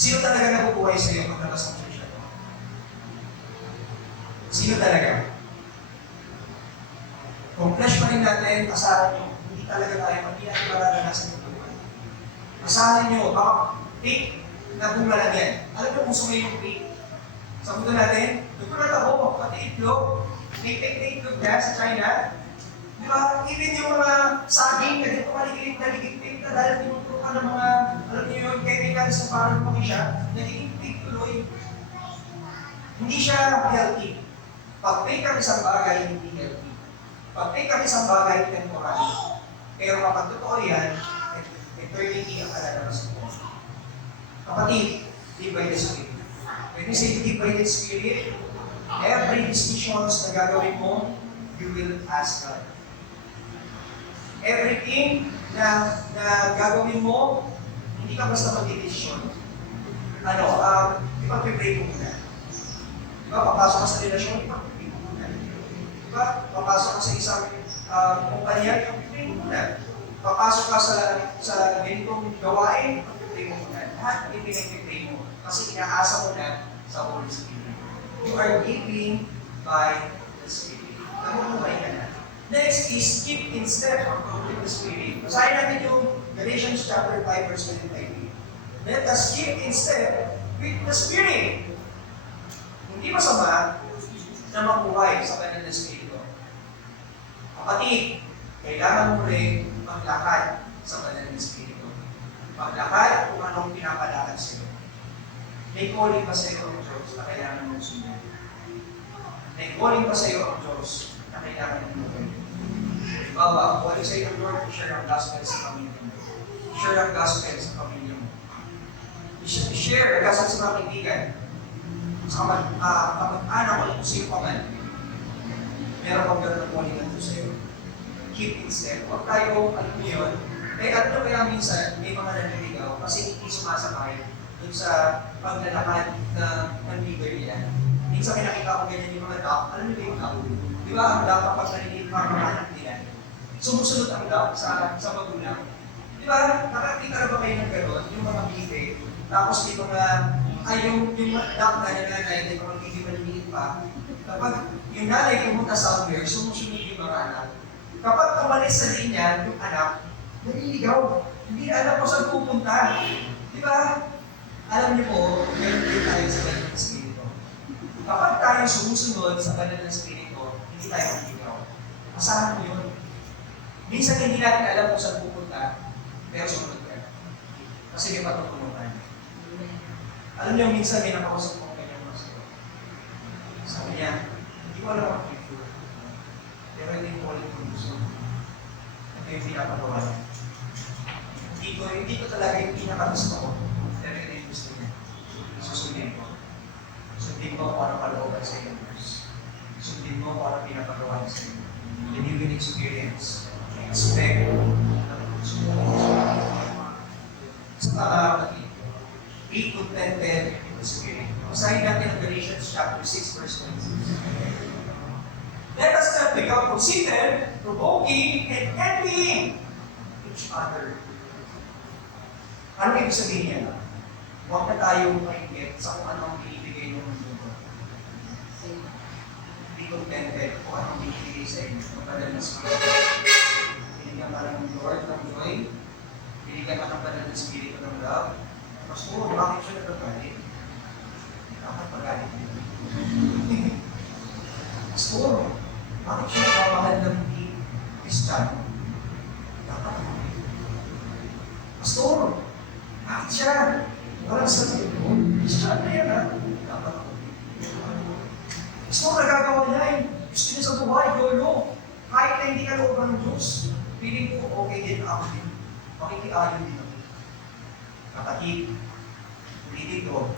sino talaga nabubuhay sa iyo pagkabas ng Christian? Sino talaga? Kung flesh pa rin natin, asahan nyo, hindi talaga tayo, hindi natin mararanasan yung buhay. Asahan nyo, baka cake na bunga lang yan. Alam nyo kung sumayin yung cake? Sa mundo natin, nagpunatabo, pati itlog, may cake na itlog na sa China. Di ba? Even yung mga saging, ganito naligid na dahil tinutukan ng mga, alam niyo yung chemicals na parang lumaki siya, nagiging fake tuloy. Hindi siya healthy. Pag fake ang isang bagay, hindi healthy. Pag fake ang isang bagay, temporary. Pero kapag totoo yan, eternity ang kalalabas mo. Kapatid, live by the Spirit. When we say live by the Spirit, every decisions na gagawin mo, you will ask God. Everything na gagawin mo, hindi ka basta mag-decision. Ipag-pray mo muna. Diba, papasok ka sa relasyon, ipag-pray mo muna. Diba, papasok ka sa isang kumpanya, ipag-pray mo muna. Papasok ka sa ganitong gawain, ipag-pray mo muna. Lahat ng ipag-pray mo. Kasi inaasa mo na sa Holy Spirit. You are living by the Spirit. Namumuhay ka na. Next is keep in step with the Spirit. Basahin natin yung Galatians chapter 5, verse 25. Let us keep in step with the Spirit. Hindi masama na mabuhay sa banal na Espiritu. Kapatid, kailangan mo rin maglakad sa banal na Espiritu. Maglakad kung anong pinapalakad sa iyo. May calling pa sa iyo ang Diyos na kailangan mong sundan. May calling pa sa iyo ang Diyos na kailangan mong sundan. Bawa, calling sa iyo ang Lord, share ang gospel sa pamilya mo. Share ang gospel sa pamilya mo. Share ang gospel sa mga kaibigan. Sa kamag-anak o kung sino pa man. Meron kang gano'n ng calling ang Diyos sa iyo. keep in step. Huwag tayo, alam mo yun, ano kaya minsan, may mga naniligaw kasi hindi sumasabay dun sa paglalakad ng leader nila. Minsan may nakita ko ganyan yung mga doc, alam niyo ba yung doc? Di ba ang doc kapag nalilig pamahanak nila? Sumusunod ang doc sa magulang. Di ba, nakakita na ba kayo ng gano'n? Yung mga bibe, tapos yung mga, yung doc na nanay, yung mga bibe maliliit pa, kapag yung nanay pumunta somewhere, sumusunod yung mga anak. Kapag umalis sa linya, yung anak, naliligaw. Hindi na alam kung saan pupunta. Di ba? Alam niyo po, meron din tayo sa banal ng Espiritu. Kapag tayo sumusunod sa banal ng Espiritu, hindi tayo naliligaw. Asahan mo yun. Minsan hindi natin alam kung saan pupunta, pero sumunod ka. Kasi may patutulungan. Alam niyo, minsan may nakausap ko kanyang pastor. Sabi niya, hindi ko alam ang future. Pero hindi ko ulit kung gusto. Ito yung pinapagawa niya. Hindi ko talaga yung pinakagusto ko. Pero ito yung gusto niya. Susundin ko. Sundin mo kung ano kalooban sa iyo. Sundin mo kung ano pinapagawa niya sa iyo. Then you will experience. Expect. Sa mga kapatid, be contented in the Spirit. Basahin natin ang Galatians chapter 6, verse 26. Let us not become conceited, provoking, and envying each other. Ano ibig sabihin niya? Huwag na tayong maingit sa kung anong binibigay ng mundo. Be contented kung anong binibigay sa inyo. Magpadal ng Spirit. Binigyan ka ng Lord ng joy. Binigyan ka ng padal ng Spirit ng love. Pastor, bakit siya nagagalit? Dapat magalit. Pastor, bakit siya nagmamahal ng hindi Kristiyano? Dapat ako. Pastor, bakit siya walang sa Panginoon? Kristiyano na yan, ha? Dapat ako. Pastor, nagagawa niya eh. Gusto niya sa buhay, yolo. Kahit na hindi ka looban ng Diyos, piling ko okay din ako din. Makikiayon din ako. Kapatid, ulitin ko.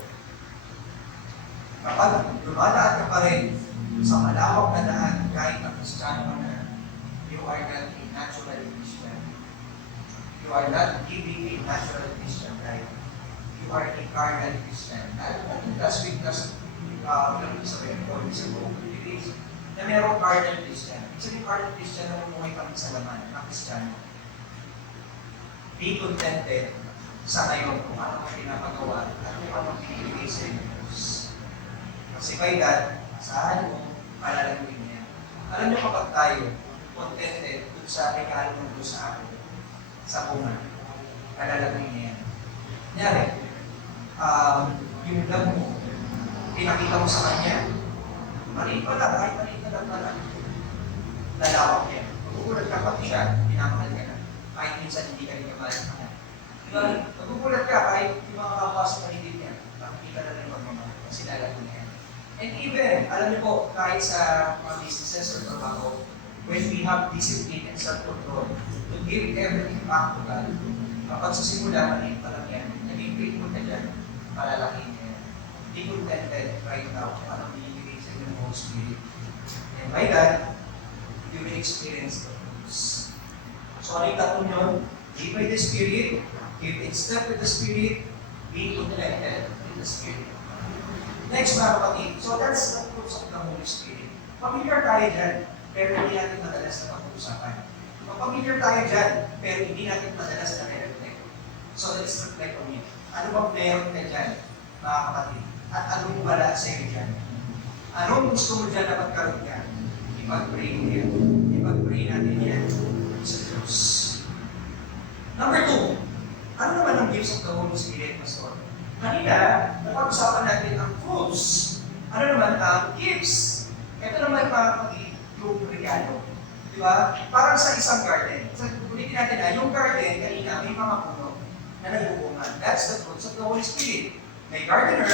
Kapag dumadaan ka pa rin sa malawak na daan, kahit na Kristiyano na, you are not a natural Christian. You are not living a natural Christian life. You are a carnal Christian. Last week, sa report, sa book, na merong carnal Christian. Isa yung carnal Christian na bumuhay kami sa laman, na Kristiyano. Be contented sa ngayon kung ano ang pinapagawa at kung ano ang pinibigay sa inyo. Kasi by that, saan mo palalaguin niya? Alam niyo kapag tayo contented dun sa regalo ng Diyos sa akin, sa bunga, palalaguin niya yan. Kunyari, yung love mo, pinakita mo sa kanya, maliit pa lang, kahit maliit na lang pala, lalawak niya. Magugulat ka pati siya, pinamahal ka na, kahit minsan hindi ka rin kamahal sa kanya. Diba? Magugulat ka kahit yung mga kapwa sa paligid niya, nakikita na rin magmamahal, kasi lalaguin niya. And even, alam niyo po, kahit sa mga businesses or trabaho, when we have discipline and self-control, to give everything back to God, kapag sa simula, maliit pa lang yan, naging faithful ka dyan, palalaki niya. Be contented right now kung anong binibigay sa inyo ng Holy Spirit. And by that, you will experience the fruits. So, ano yung tatlong yun? Live by the Spirit, keep in step with the Spirit, be contented with the Spirit. Next, mga kapatid, so that's the fruits of the Holy Spirit. Familiar tayo dyan, pero hindi natin madalas na pag-uusapan. Familiar tayo dyan, pero hindi natin madalas na reflect. So let's reflect on it. Ano bang meron ka dyan, mga kapatid? At anong wala sa iyo dyan? Anong gusto mo dyan na magkaroon ka? Ipag-pray mo yan. Ipag-pray natin yan sa Diyos. Number 2, ano naman ang gifts of the Holy Spirit, Pastor? Kanina, napag-usapan natin ang fruits. Ano naman ang gifts? Ito naman yung regalo. Di ba? Parang sa isang garden. Ulitin natin yung garden, kanina may mga puno na nagbubunga. That's the fruits of the Holy Spirit. May gardener,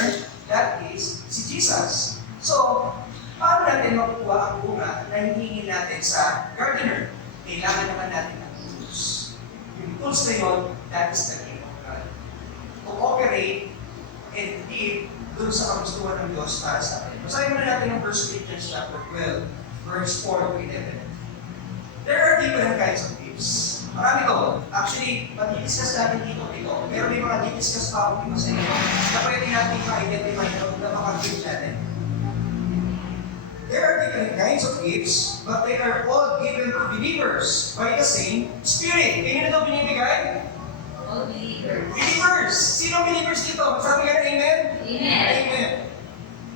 that is si Jesus. So, paano natin makukuha ang bunga na hihingin natin sa gardener? Kailangan naman natin ng tools. Yung tools na yun, that is the gift of God. To operate and give doon sa kagustuhan ng Diyos para sa atin. Basahin muna natin ang 1 Corinthians chapter 12, verse 4 to 11. There are different kinds of gifts. Marami to. Actually, pag-discuss natin dito, pero may mga di-discuss pa ako dito sa inyo na pwede natin ma-identify na maka-gift natin. There are different kinds of gifts, but they are all given to believers by the same Spirit. Kaya na ito binibigay? All believers. Believers! Sino believers dito? Sabi ka na amen? Amen. Amen.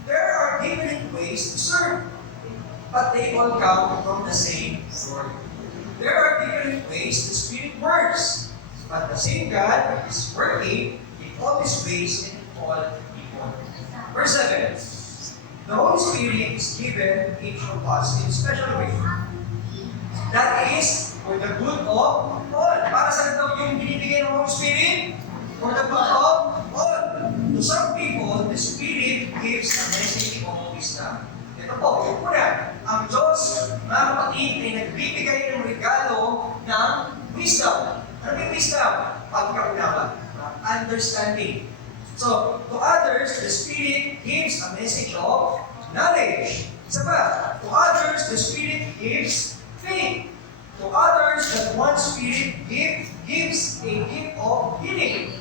There are different ways to serve, but they all come from the same Lord. There are different ways the Spirit works, but the same God is working in all His ways and in all people. Verse 7. The Holy Spirit is given each of us in a special way. That is for the good of all. Para saan daw yung binibigay ng Holy Spirit? For the good of all. To some people, the Spirit gives a message of wisdom. Ito po, yung una, ang Diyos, mga kapatid, ay nagbibigay ng regalo ng wisdom. Ano yung wisdom? Pagkaunawa. Understanding. So, to others, the Spirit gives a message of knowledge. Isa pa, to others, the Spirit gives faith. To others, that one Spirit gives a gift of healing.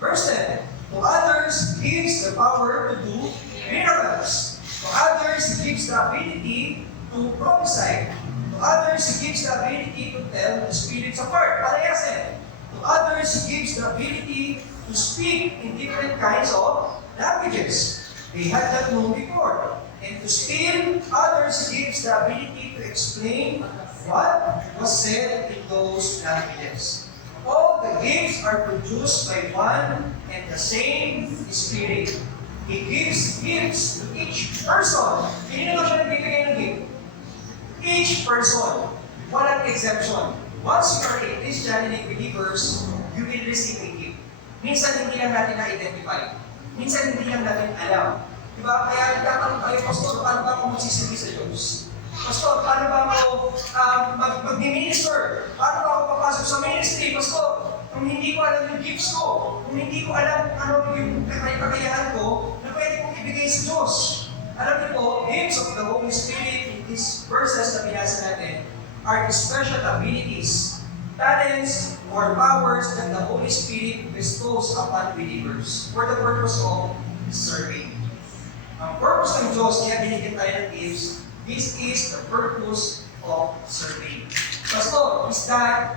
Verse 10, to others, gives the power to do miracles. To others, He gives the ability to prophesy. To others, He gives the ability to tell the spirits apart. Palayasin. To others, He gives the ability to speak in different kinds of languages they had not known before. And to still others, He gives the ability to explain what was said in those languages. All the gifts are produced by one and the same Spirit. He gives gifts to each person. Hindi naman siya nagbibigay ng gift. Each person. Walang exception. Once you are a Christian and a believers, you will receive a gift. Minsan hindi lang natin na-identify. Minsan hindi lang natin alam. Diba? Kaya nagtatanong tayo, Pastor, paano ba ako magsisilbi sa Diyos? Pastor, paano ba ako mag-minister? Paano ba ako papasok sa ministry? Pastor, kung hindi ko alam yung gifts ko, kung hindi ko alam ano yung kakayahan ko, na pwede kong ibigay sa Diyos. Alam niyo po, gifts of the Holy Spirit in these verses na binasa natin are special abilities, talents, or powers that the Holy Spirit bestows upon believers for the purpose of serving. Ang purpose ng Diyos, kaya binigyan tayo ng gifts, this is the purpose of serving. Pastor, is that,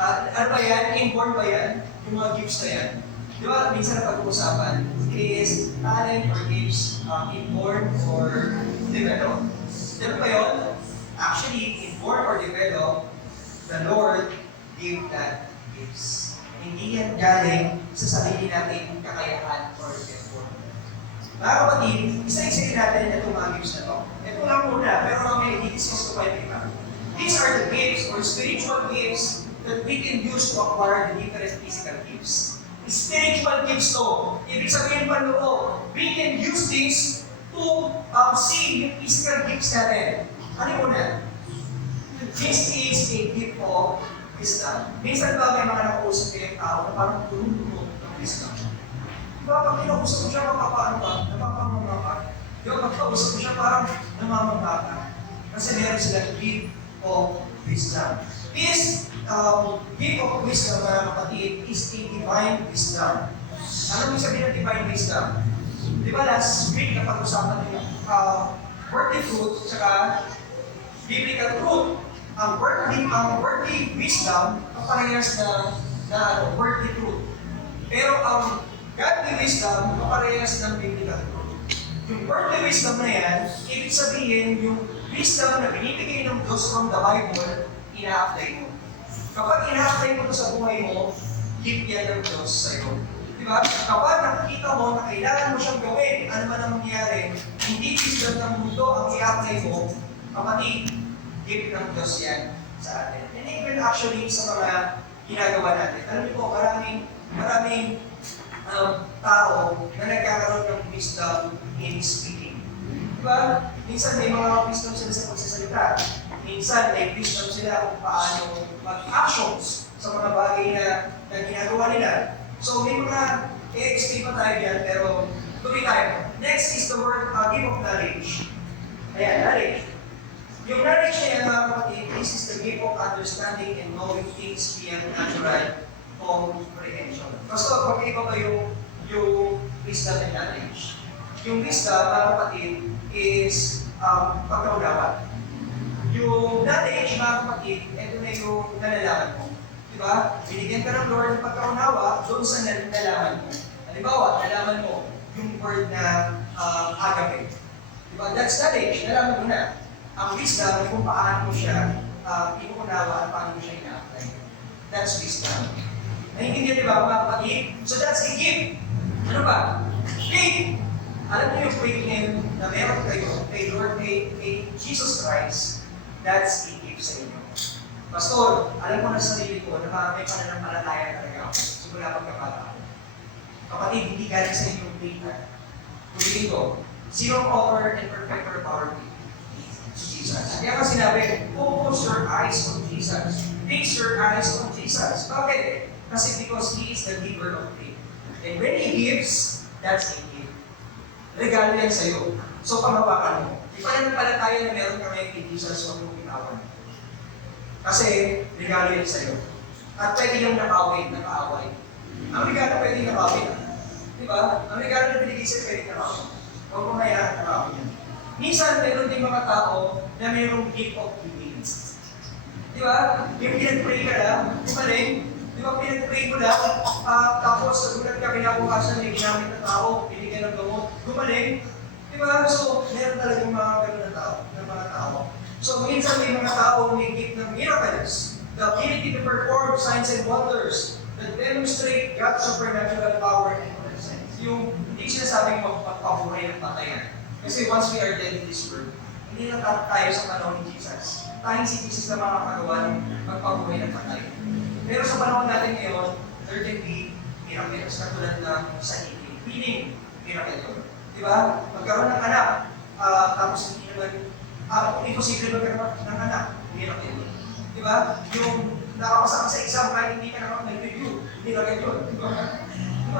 ano ba yan? Inborn ba yan? Yung mga gifts na yan? Di ba, minsan na pag-uusapan, is talent or gifts inborn or developed? Di ba yun? Actually, inborn or developed, the Lord gave that gifts. Hindi yan galing sa sarili natin kakayahan or effort. Mga kapatid, isa-isipin natin itong mga gifts na to. Ito lang muna, pero mamaya i-discuss ko pa yung iba. These are the gifts or spiritual gifts that we can use to acquire the different physical gifts. Spiritual gifts to. Ibig sabihin pa loob, we can use this to see yung physical gifts natin. Ano yung una? This is a gift of wisdom. Minsan ba may mga nakausap kayong tao na parang tulong-tulong ng wisdom? Diba, pag kinausap mo siya, mapapaano ka? Napapamama ka? Diba, pag kausap mo siya, parang namamama ka. Kasi meron silang gift of wisdom. This gift of wisdom, mga kapatid, is a divine wisdom. Ano yung sabihin ng divine wisdom? Diba, last week, napag-usapan niyo, worldly truth, tsaka biblical truth. Ang worldly wisdom, kaparehas na worldly truth. Pero ang godly wisdom, kaparehas ng biblical truth. Yung worldly wisdom na yan, ibig sabihin yung wisdom na binibigay ng Diyos from the Bible, ina-apply mo. Kapag ina-apply mo ito sa buhay mo, gift yan ng Diyos sa'yo. Diba? Kapag nakikita mo na kailangan mo siyang gawin, ano man ang mangyari, hindi wisdom ng mundo ang i-apply mo, kapatid, gift ng Diyos yan sa atin. And even actually sa mga ginagawa natin. Alam niyo po, maraming tao na nagkakaroon ng wisdom in speaking. Diba? Minsan may mga wisdom sila sa pagsasalita. Minsan may wisdom sila kung paano mag-actions sa mga bagay na ginagawa nila. So may mga i-explain pa tayo dyan, pero tuloy tayo. Next is the word gift of knowledge. Ayan, knowledge. Yung knowledge na yan, mga the gift of understanding and knowing things beyond natural comprehension. Pastor, pag-iba ba yung wisdom and knowledge? Yung wisdom, mga kapatid, is pagkaunawa. Yung knowledge, mga kapatid, ito na yung nalalaman mo. Diba? Binigyan ka ng Lord ng pagkaunawa doon sa nalalaman mo. Halimbawa, nalaman mo yung word na agape. Diba? That's knowledge. Nalaman mo na. Ang wisdom, kung paano mo siya inuunawa at paano mo siya ina-apply. That's wisdom. Naiintindihan, diba, mga kapatid? So that's a gift. Ano ba? Faith. Alam niyo yung faith name na meron kayo kay Lord, kay Jesus Christ, that's a gift sa inyo. Pastor, alam ko na sa sarili ko na may pananampalataya talaga ako. Simula pagkabata ako. Kapatid, hindi galing sa inyong faith na. Ulitin ko, zero author and perfecter of our faith. Jesus. Kaya ka sinabi, focus your eyes on Jesus. Fix your eyes on Jesus. Bakit? Kasi because He is the giver of faith. And when He gives, that's a gift. Regalo yan sa'yo. So, panghawakan mo. Di pa nananampalataya na meron ka ngayon kay Jesus, huwag mong ginawan. Kasi, regalo yan sa'yo. At pwede yung nakaaway. Ang regalo pwede yung nakawin. Di ba? Ang regalo na binigay sa'yo, pwede nakawin. Huwag mo kaya nakawin yan. Minsan, meron din mga tao na mayroong gift of giving. Di ba? Yung pinag-pray ka lang, kumaling. Di ba, pinag-pray mo lang, tapos nagulat ka kinabukasan, may ginamit na tao, binigyan ng gamot, gumaling. Di ba? So, meron talagang mga gano'n na mga tao. So, minsan may mga tao may gift ng miracles, the ability to perform signs and wonders that demonstrate God's supernatural power and presence. Yung hindi sinasabing magpapabuhay ng patayan. Kasi once we are dead in this world, hindi na tayo sa panahon ni Jesus. Tayong si Jesus na makakagawa ng magpabuhay ng patayan. Pero sa panahon natin ngayon, there can be miracles katulad ng sa healing miracle yun. Di ba? Magkaroon ng anak, tapos hindi naman, imposible magkaroon ng anak, miracle yun. Di ba? Yung nakapasa ka sa exam kahit hindi ka naman nag-review, miracle yun. Di ba?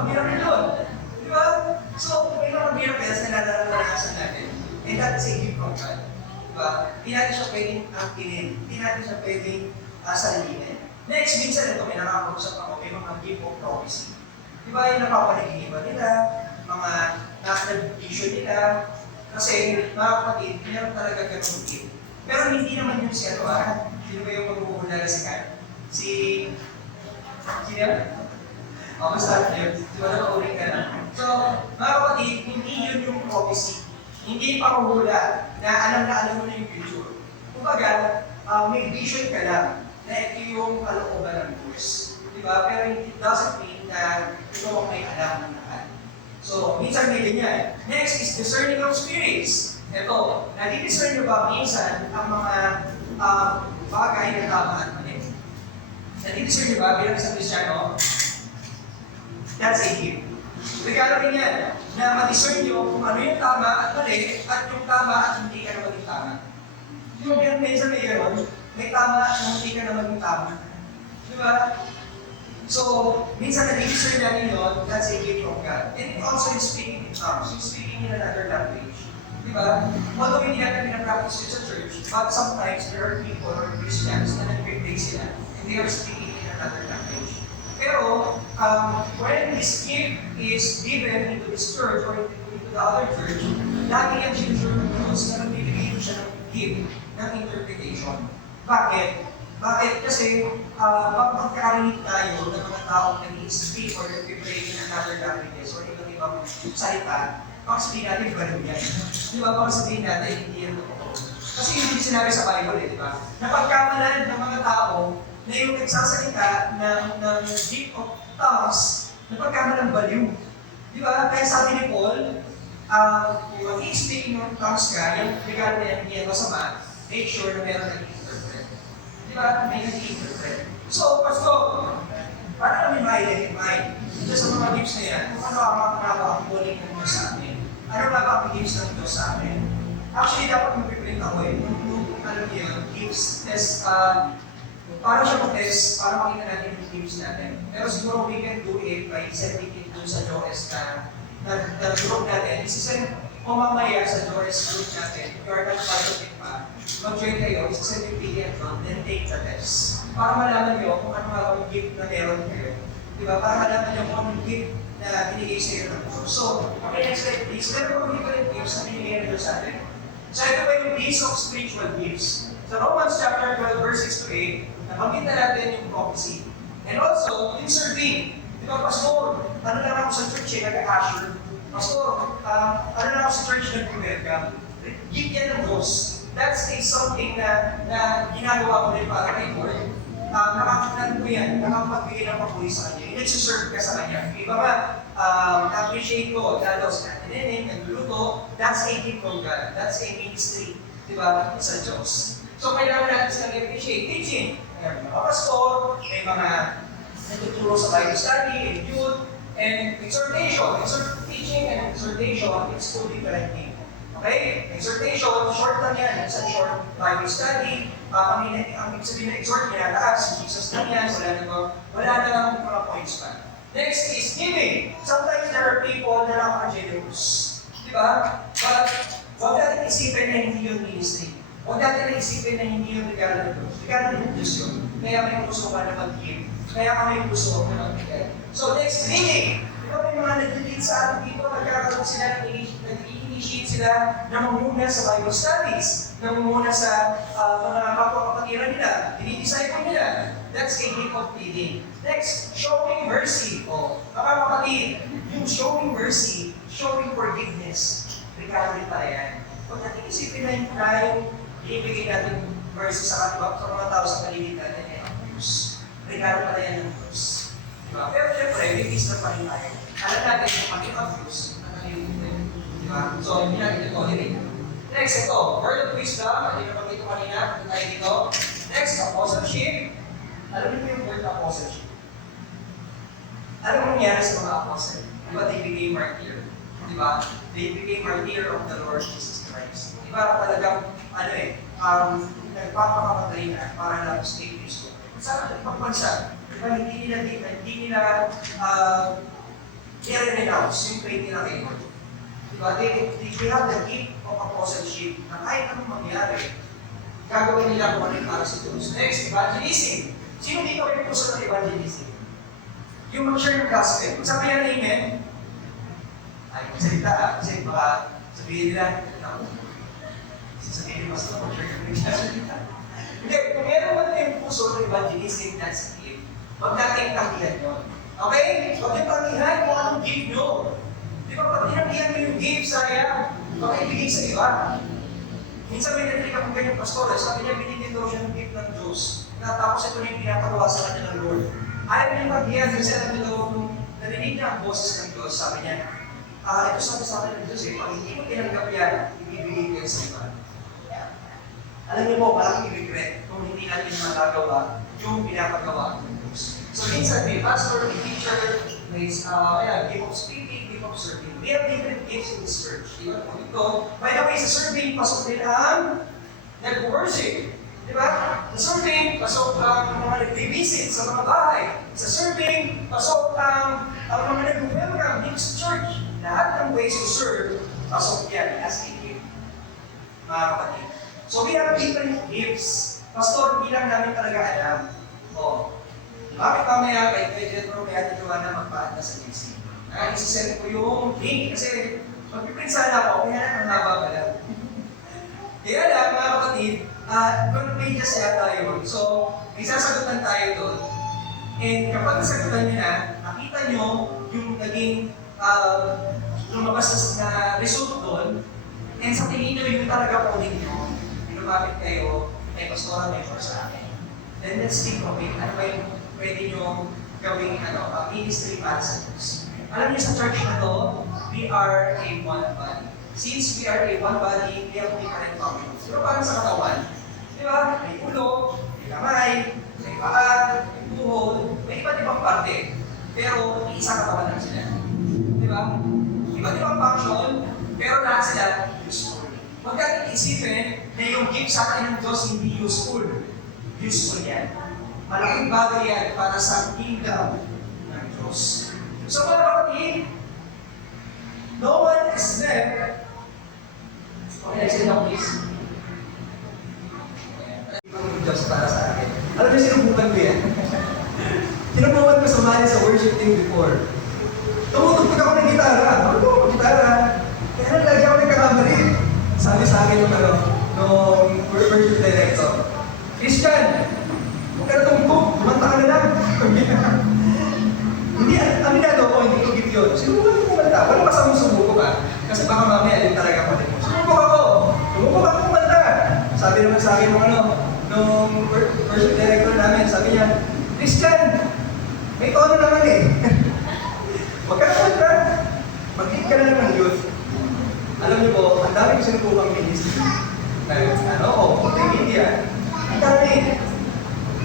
Miracle yun. Di ba? So, may mga miracles na nararanasan natin. And that is a gift from God. Di ba? Hindi natin siya pwedeng angkinin. Hindi natin siya pwedeng salinin. Next, minsan ito, may nakakausap ako, may mga gift of prophecy. Di ba yung napapanaginipan nila, mga nasa-vision nila, kasi mga kapatid, meron talaga ganun gift. Pero hindi naman yung si ano sino ba yung magbubuhula si Kat? Sino? Basta yun. Di ba napauling ka na? So, mga kapatid, hindi yun yung prophecy. Hindi pakuhula na alam mo na yung future. Kumbaga, may vision ka lang na ito yung kalooban ng Diyos. Diba? Pero it doesn't mean na ikaw ang may alam ng lahat. So, minsan may ganyan. Next is discerning of spirits. Ito, nadi-discern nyo ba minsan ang mga bagay na tama at mali? Nadi-discern nyo ba bilang isang Kristiyano? That's a gift. Regalo rin yan, na ma-discern nyo kung ano yung tama at mali, at yung tama at hindi ka na maging tama. Yung minsan may gano'n, may tama at hindi ka na maging tama. Di ba? So, minsan na-discern natin yun, that's a gift from God. And it also is speaking in tongues, it's speaking in another language. Di ba? Although hindi natin pinapractice yun sa church, but sometimes there are people or Christians na nag-pray sila, and they are speaking in another language. Pero, when this gift is given into this church or into the other church, lagi yan sinusure ng Diyos na nagbibigay siya ng gift ng interpretation. Bakit? Kasi pagkakarinig tayo ng mga taong nag-i-speak or nag-pray in another languages or iba't ibang salita, baka sabihin natin ganun yan. Di ba? Baka sabihin natin hindi yan totoo. Kasi hindi sinabi sa Bible, di ba? Napagkamalan ng mga tao na yung nagsasalita ng gift of tongues, napagkamalang baliw. Di ba? Kaya sabi ni Paul, kung i-speaking ng tongues ka, yung regalo na yan masama, make sure na meron nag-interpret. Di ba? May nag-interpret. So, Pastor, paano namin ma-identify dito sa mga gifts na yan? Kung ano ang calling ng Diyos sa amin? Ano ba ang gifts ng Diyos sa amin? Actually, dapat mag-print ako Kung alam niyo yun, gifts, test, para siya mag-test, para makita natin yung gifts natin. Pero siguro we can do it by sending it dun sa JOS na group natin. Isisend o mamaya sa JOS group natin, if you are not part of it pa, mag-join kayo, isa-send yung PDF doon, then take the test. Para malaman nyo kung ano nga yung gift na meron kayo. Diba? Para malaman nyo kung anong gift na binigay sa iyo ng Diyos. So, okay, next slide please. Meron kong different gifts na binigay ng Diyos sa atin. So, ito pa yung list of spiritual gifts. Sa Romans chapter 12, verse 6 to 8, nabanggit na natin yung prophecy. And also, yung serving. Di ba, Pastor, ano lang ako sa church eh, nag-usher. Pastor, ano lang ako sa church, nag-welcome. Gift yan ng Diyos. That's something na ginagawa ko rin para kay Lord. Nakakakilan ko yan, nakapagbigay ng papuri sa kanya. Nagsuserve ka sa kanya. Iba nga, na-appreciate ko, dalaw sa natin, nagluluto, that's a gift from God. That's a ministry, di ba, sa Diyos. So, kailangan natin silang i-appreciate. Teaching, may mga pastor, may mga nagtuturo sa Bible study, and youth, and exhortation. Teaching and exhortation, it's two different things. Okay? Exhortation, short lang yan. It's a short Bible study. Ang ibig sabihin na exhort, ginataas, Jesus lang yan, wala na mga points pa. Next is giving. Sometimes there are people na napaka-generous. Di ba? But, huwag natin isipin na hindi yung ministry. Huwag natin isipin na hindi yung regalo ng Diyos. Regalo ng Diyos yun. Kaya may gusto ka na mag-give. Kaya kami gusto ka na mag-give. So next, leading. Di ba may mga nag-lead sa ating people, nagkakaroon sila nag-initiate sila na mamuna sa Bible studies, na mamuna sa mga kapwa-kapatiran nila, dinidisciple nila. That's a gift of leading. Next, showing mercy. O, kapatid, yung showing mercy, showing forgiveness. Regalo rin pala yan. Huwag natin isipin na yung ibigay natin mercy sa mga tao sa paligid natin ay abuse. Regalo pala yan ng Diyos. Diba? Pero syempre, may peace na pa rin tayo. Alam natin yung mag-abuse na nalilitin. Diba? So, hindi natin ito tolerate. Next, ito, word of wisdom. Hindi na pag-ito kanina, pag tayo dito. Next, apostleship. Alam niyo yung word apostleship? Ano nangyari sa mga apostle? Diba, they became martyr. Diba? They became martyr of the Lord Jesus Christ. Diba, talagang, nagpapakamatay na para lang sa Kristo. Sa ibang bansa, diba, hindi nila i-renounce yung faith nila kay Lord. Diba, they have the gift of apostleship na kahit anong mangyari, gagawin nila kung ano para sa Diyos. Next, evangelism. Sino dito may puso ng evangelism? Yung mag-share ng gospel. Kung sabi yan, amen, ay magsalita kasi baka sabihin nila, sasabihin mas na mag-share ng gospel. Hindi, kung meron man tayong puso ng evangelism, that's a gift. Huwag natin tanggihan yun. Okay? Huwag yung tanggihan kung anong gift nyo. Di ba, pag tinanggihan mo yung gift, sayang, baka ibigay sa iba. Minsan may narinig akong ganyang pastor, sabi niya, binigyan daw siya ng gift ng Diyos. Tapos ito na yung pinapagawa sa kanya ng Lord. Ayaw niya mag-iyan kasi alam niyo daw, nung narinig niya ang boses ng Diyos, sabi niya, ito sabi sa akin ng Diyos eh, pag hindi mo tinanggap yan, ibibigay ko yan sa iba. Alam niyo po, malaking regret kung hindi natin magagawa yung pinapagawa ng Diyos. So minsan, may pastor, may teacher, may gift of speaking, gift of serving. We have different gifts in this church. Diba? Ito, by the way, sa serving, pasok din ang nag-worship. Diba? Sa serving, pasok ang mga nag-visit sa mga bahay. Sa serving, pasok ang mga nag-welcome dito sa church. Lahat ng ways to serve, pasok yan as a gift. Mga kapatid. So we have different gifts. Pastor, hindi lang namin talaga alam. Bakit mamaya kay Pedro may ating gawa na magpaanda sa GC? Isasend ko yung link kasi magpiprint sana ako, kaya lang ang haba pala. Kaya lang, mga kapatid, 12 pages yata yun. So, isasagutan tayo doon. And kapag nasagutan nyo na, nakita nyo yung naging lumabas na result doon, and sa tingin nyo yung talaga calling nyo, lumapit kayo, may pastoral member sa akin. Then let's think of it. Ano ba yung pwede nyo gawing ministry para sa Diyos? Alam niyo sa church na to, we are a one body. Since we are a one body, we have different functions. Pero parang sa katawan, di ba? May ulo, may kamay, may paa, may tuhod, may iba't ibang parte. Pero isang katawan lang sila. Di ba? Iba't ibang function, pero lahat sila useful. Huwag natin isipin na yung gift sa atin ng Diyos hindi useful. Useful yan. Malaking bagay yan para sa kingdom ng Diyos. So mga kapatid, no one is there. Okay, next slide please. Alam niyo, sinubukan ko yan. Sinubukan ko sumali sa worship team before. Tumutugtog ako ng gitara. Tumutugtog ako ng gitara. Kaya nang lagi ako nagkakamali. Sabi sa akin nung worship director, Christian, huwag ka na tumutog. Kumanta ka na lang. Hindi, aminado ako, hindi ko gift yun. Sinubukan ko kumanta. Walang masamang sumuko ka. Kasi baka mamaya din talaga pa rin mo. Sumubok ako. Sumubok ako kumanta. Sabi naman sa akin nung worship director namin, sabi niya, Christian, may tono naman eh. Huwag ka na kumanta. Mag-lead ka na lang ng youth. Alam niyo po, ang dami ko sinubukang ministry. Multimedia. Ang dami.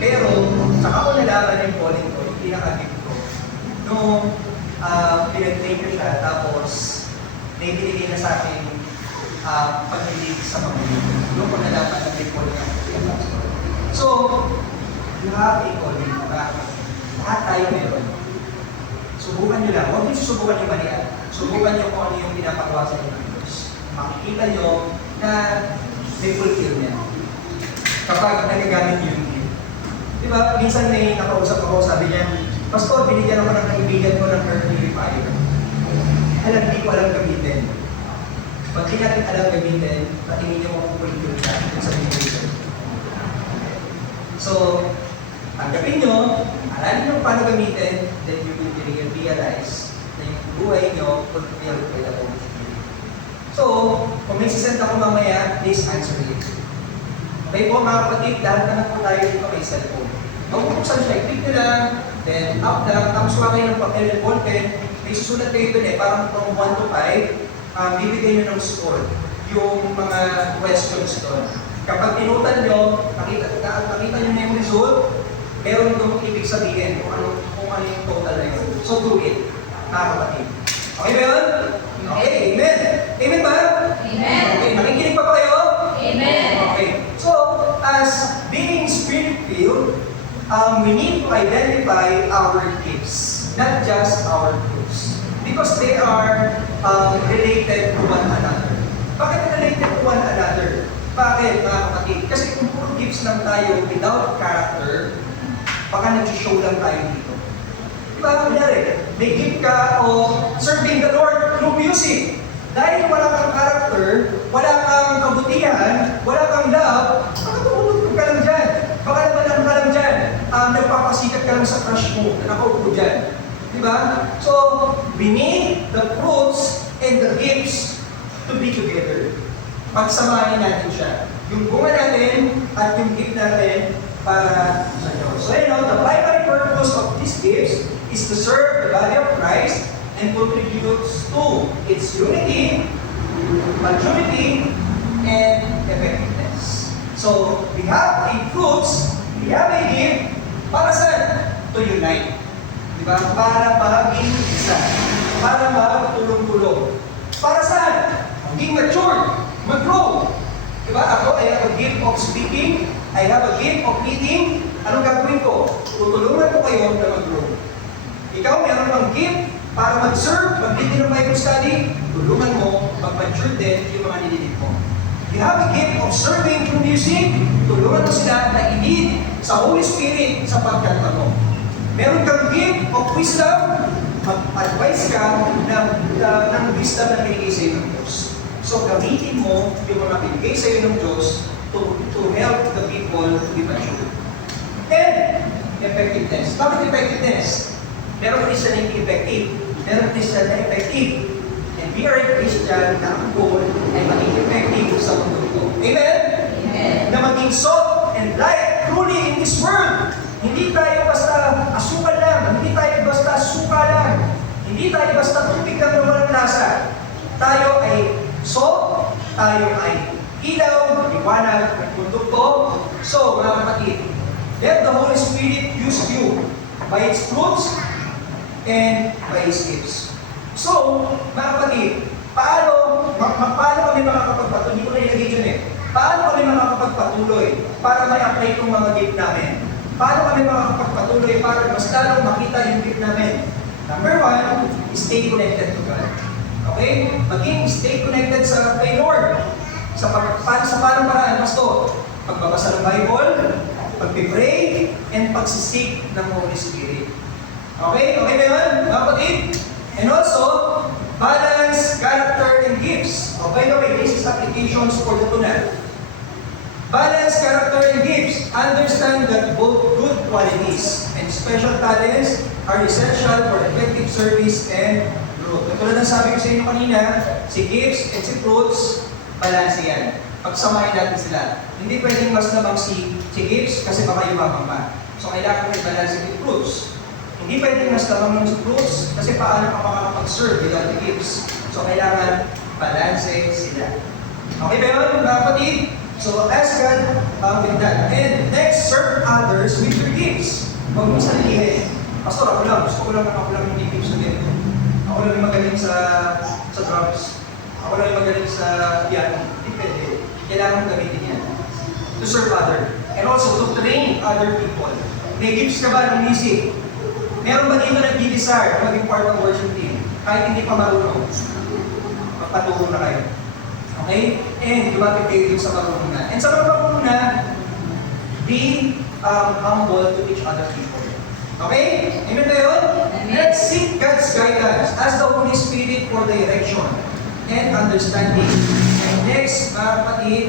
Pero, saka ko nalaman yung calling ko, yung pinaka-gift ko. Nung pinag-train ko siya, tapos naibinigay na sa akin pag-lead sa mga youth. Doon ko nalaman ang may calling ako. So, you have a calling. Lahat tayo meron. Subukan nyo lang. Huwag nyo susubukan yung malian. Subukan nyo kung ano yung pinapagawa sa inyo ng Diyos. Makikita nyo na may fulfill niya. Kapag nagagamit nyo yung gift. Diba, minsan may nakausap ako, sabi niya, Pastor, binigyan ako ng kaibigan ko ng air purifier. Alam, hindi ko alam gamitin. Pag di natin alam gamitin, patingin nyo kung fulfill niya kung sa binigyan. So, tanggapin nyo, alamin nyo paano gamitin, then you will realize na yung buhay nyo fulfilled by the Holy Spirit. So, kung may sisend ako mamaya, please answer it. Okay po mga kapatid, lahat naman po tayo dito may cellphone. Magpupuksan siya, click nyo lang, then up lang, tapos suwa kayo ng papel and ballpen, may susulat kayo dun eh, parang from 1 to 5, bibigay nyo ng score, yung mga questions doon. Kapag tinutan nyo, nakita nyo na yung result, meron itong ibig sabihin kung ano yung total na yun. So do it, mga kapatid. Okay ba yun? Okay, amen. Amen ba? Amen. Okay, nakikinig pa ba kayo? Amen. Okay. So, as being spirit-filled, we need to identify our gifts, not just our fruits. Because they are related to one another. Bakit related to one another? Bakit, mga kapatid? Kasi kung puro gifts lang tayo without character, baka nag-show lang tayo dito. Diba? Kunyari, may gift ka o serving the Lord through music. Dahil wala kang character, wala kang kabutihan, wala kang love, baka tumulog ka lang dyan. Baka naman ka lang dyan. Nagpapasikat ka lang sa crush mo na nakaupo dyan. Diba? So, we need the fruits and the gifts to be together. Pagsamahin natin siya. Yung bunga natin at yung gift natin para sa Diyos. So, the primary purpose of these gifts is to serve the body of Christ and contributes to its unity, maturity, and effectiveness. So, we have a fruits, we have a gift, para saan? To unite. Diba? Para maging isa. Para magtulong-tulong. Para saan? Maging mature, mag-grow. Diba? Ako, I have a gift of speaking, I have a gift of leading. Anong gagawin ko? Tutulungan ko kayo na mag-grow. Ikaw, meron kang gift para mag-serve, mag-lead ng Bible study, tulungan mo, mag-mature din yung mga nililid mo. You have a gift of serving through music, tulungan mo sila na i-lead sa Holy Spirit sa pagkanta mo. Meron kang gift of wisdom, mag-advise ka ng wisdom na binigay sa iyo ng Diyos. So, gamitin mo yung mga binigay sa iyo ng Diyos to help the people to be mature. And, effectiveness. Bakit effectiveness? Meron Christian na hindi effective. Meron Christian na effective. And we are a Christian na ang goal ay maging effective sa mundo ito. Amen? Amen. Na maging salt and light truly in this world. Hindi tayo basta asukal lang. Hindi tayo basta suka lang. Hindi tayo basta tubig lang na walang lasa. Tayo ay salt, tayo ay ilaw, liwanag, at mundo to. So, mga kapatid, let the Holy Spirit use you by its fruits and by His gifts. So, mga kapatid, paano kami makakapagpatuloy? Hindi ko na ilagay dyan eh. Paano kami makakapagpatuloy para may apply itong mga gift namin? Paano kami makakapagpatuloy para mas lalong makita yung gift namin? Number 1, stay connected to God. Okay? Maging stay connected sa kay Lord. Sa paano paraan, Pastor? Pagbabasa ng Bible, pag-pray, and pagsisik ng Holy Spirit. Okay? Okay ba yun, mga kapatid? And also, balance, character, and gifts. Oh, by the way, this is applications for the tunal. Balance, character, and gifts. Understand that both good qualities and special talents are essential for effective service and growth. Katulad ng sabi ko sa inyo kanina, si gifts and si fruits, balance yan. Pagsamahin natin sila. Hindi pwedeng mas labang si gifts kasi baka yumabang pa. So kailangan may balance yung fruits. Hindi pwedeng mas labang yung fruits kasi paano ka makakapag-serve without the gifts. So kailangan balance sila. Okay ba yun, mga kapatid? So ask God with that. And next, serve others with your gifts. Huwag mo salihin. Pastor, ako lang. Gusto ko lang yung gifts na ganito. Ako lang yung magaling sa drums. Ako lang yung magaling sa piano. Depende. Kailangan mo gamitin yan. To serve other. And also to train other people. May gifts ka ba ng music? Meron ba dito nag-desire na maging part ng worship team? Kahit hindi pa marunong. Magpaturo na kayo. Okay? And lumapit kayo dito sa marunong na. And sa mga marunong na, be humble to each other people. Okay? Amen tayo? Let's seek God's guidance. Ask the Holy Spirit for direction and understanding. And next, mga kapatid,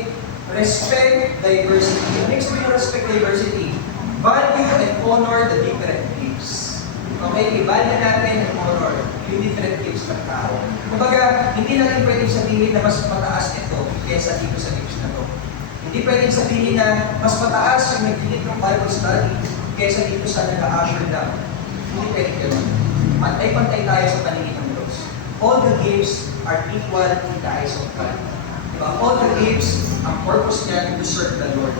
respect diversity. Next po yung respect diversity. Value and honor the different gifts. Okay, i-value natin and honor yung different gifts ng tao. Kumbaga, hindi natin pwedeng sabihin na mas mataas ito kaysa dito sa gifts na to. Hindi pwedeng sabihin na mas mataas yung nag-lead ng Bible study kaysa dito sa nag-a-usher lang. Hindi pwedeng gano'n. Pantay-pantay tayo sa paningin ng Diyos. All the gifts are equal in the eyes of God. Diba? All the gifts, ang purpose niya to serve the Lord.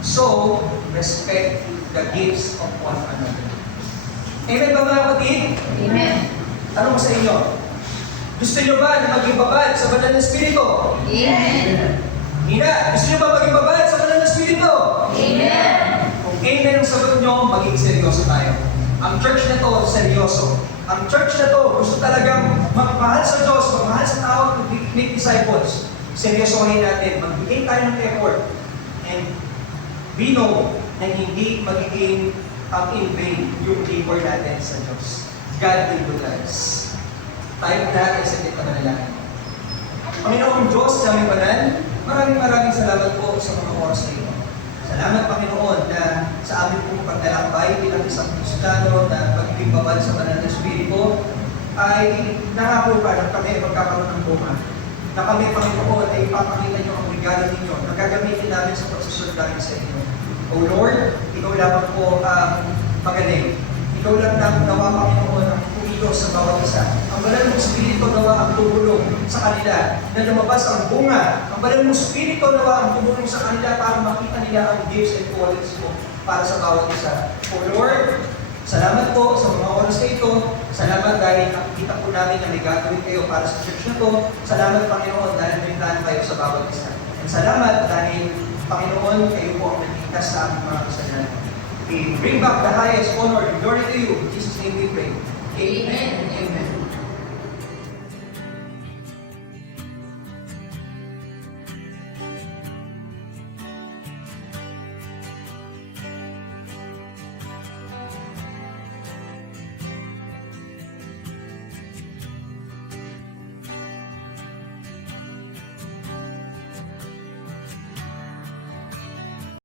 So, respect the gifts of one another. Amen ba mga kapatid? Amen. Tanong ko sa inyo, gusto niyo ba na maging babad sa banal na Espiritu? Amen. Hina, gusto niyo ba maging babad sa banal na Espiritu? Amen. Kung amen ang sagot niyo, maging seryoso tayo. Ang church na to, seryoso. Ang church na to, gusto talagang magmahal sa Diyos, magmahal sa tao, to make disciples. Seryosohin natin, magbigay tayo ng effort. And we know na hindi magiging in vain yung labor natin sa Diyos. God will do that. Tayo natin sa ating panalangin. Panginoong Diyos, sa aming banal, maraming salamat po sa mga oras na ito. Salamat, Panginoon, na sa amin pong paglalakbay bilang isang Kristiyano na pagiging babad sa banal na Espiritu ay nangako pa na kami magkakaroon ng bunga. Na kami, Panginoon, ay ipapakita niyo ang regalo ninyo na gagamitin namin sa pagsusunod namin sa inyo. O Lord, Ikaw lamang po ang magaling. Ikaw lang nawa, Panginoon, ang pumilos sa bawat isa. Ang banal mong Espiritu nawa ang tumulong sa kanila na lumabas ang bunga. Ang banal mong Espiritu nawa ang tumulong sa kanila para makita nila ang gifts and qualities mo para sa bawat isa. O Lord, salamat po sa mga oras na ito. Salamat dahil nakikita po namin na may gagawin kayo para sa church na ito. Salamat, Panginoon, dahil may plan kayo sa bawat isa. And salamat dahil, Panginoon, kayo po ang nagligtas sa aming mga kasalanan. We bring back the highest honor and glory to you. In Jesus' name we pray. Amen. Amen.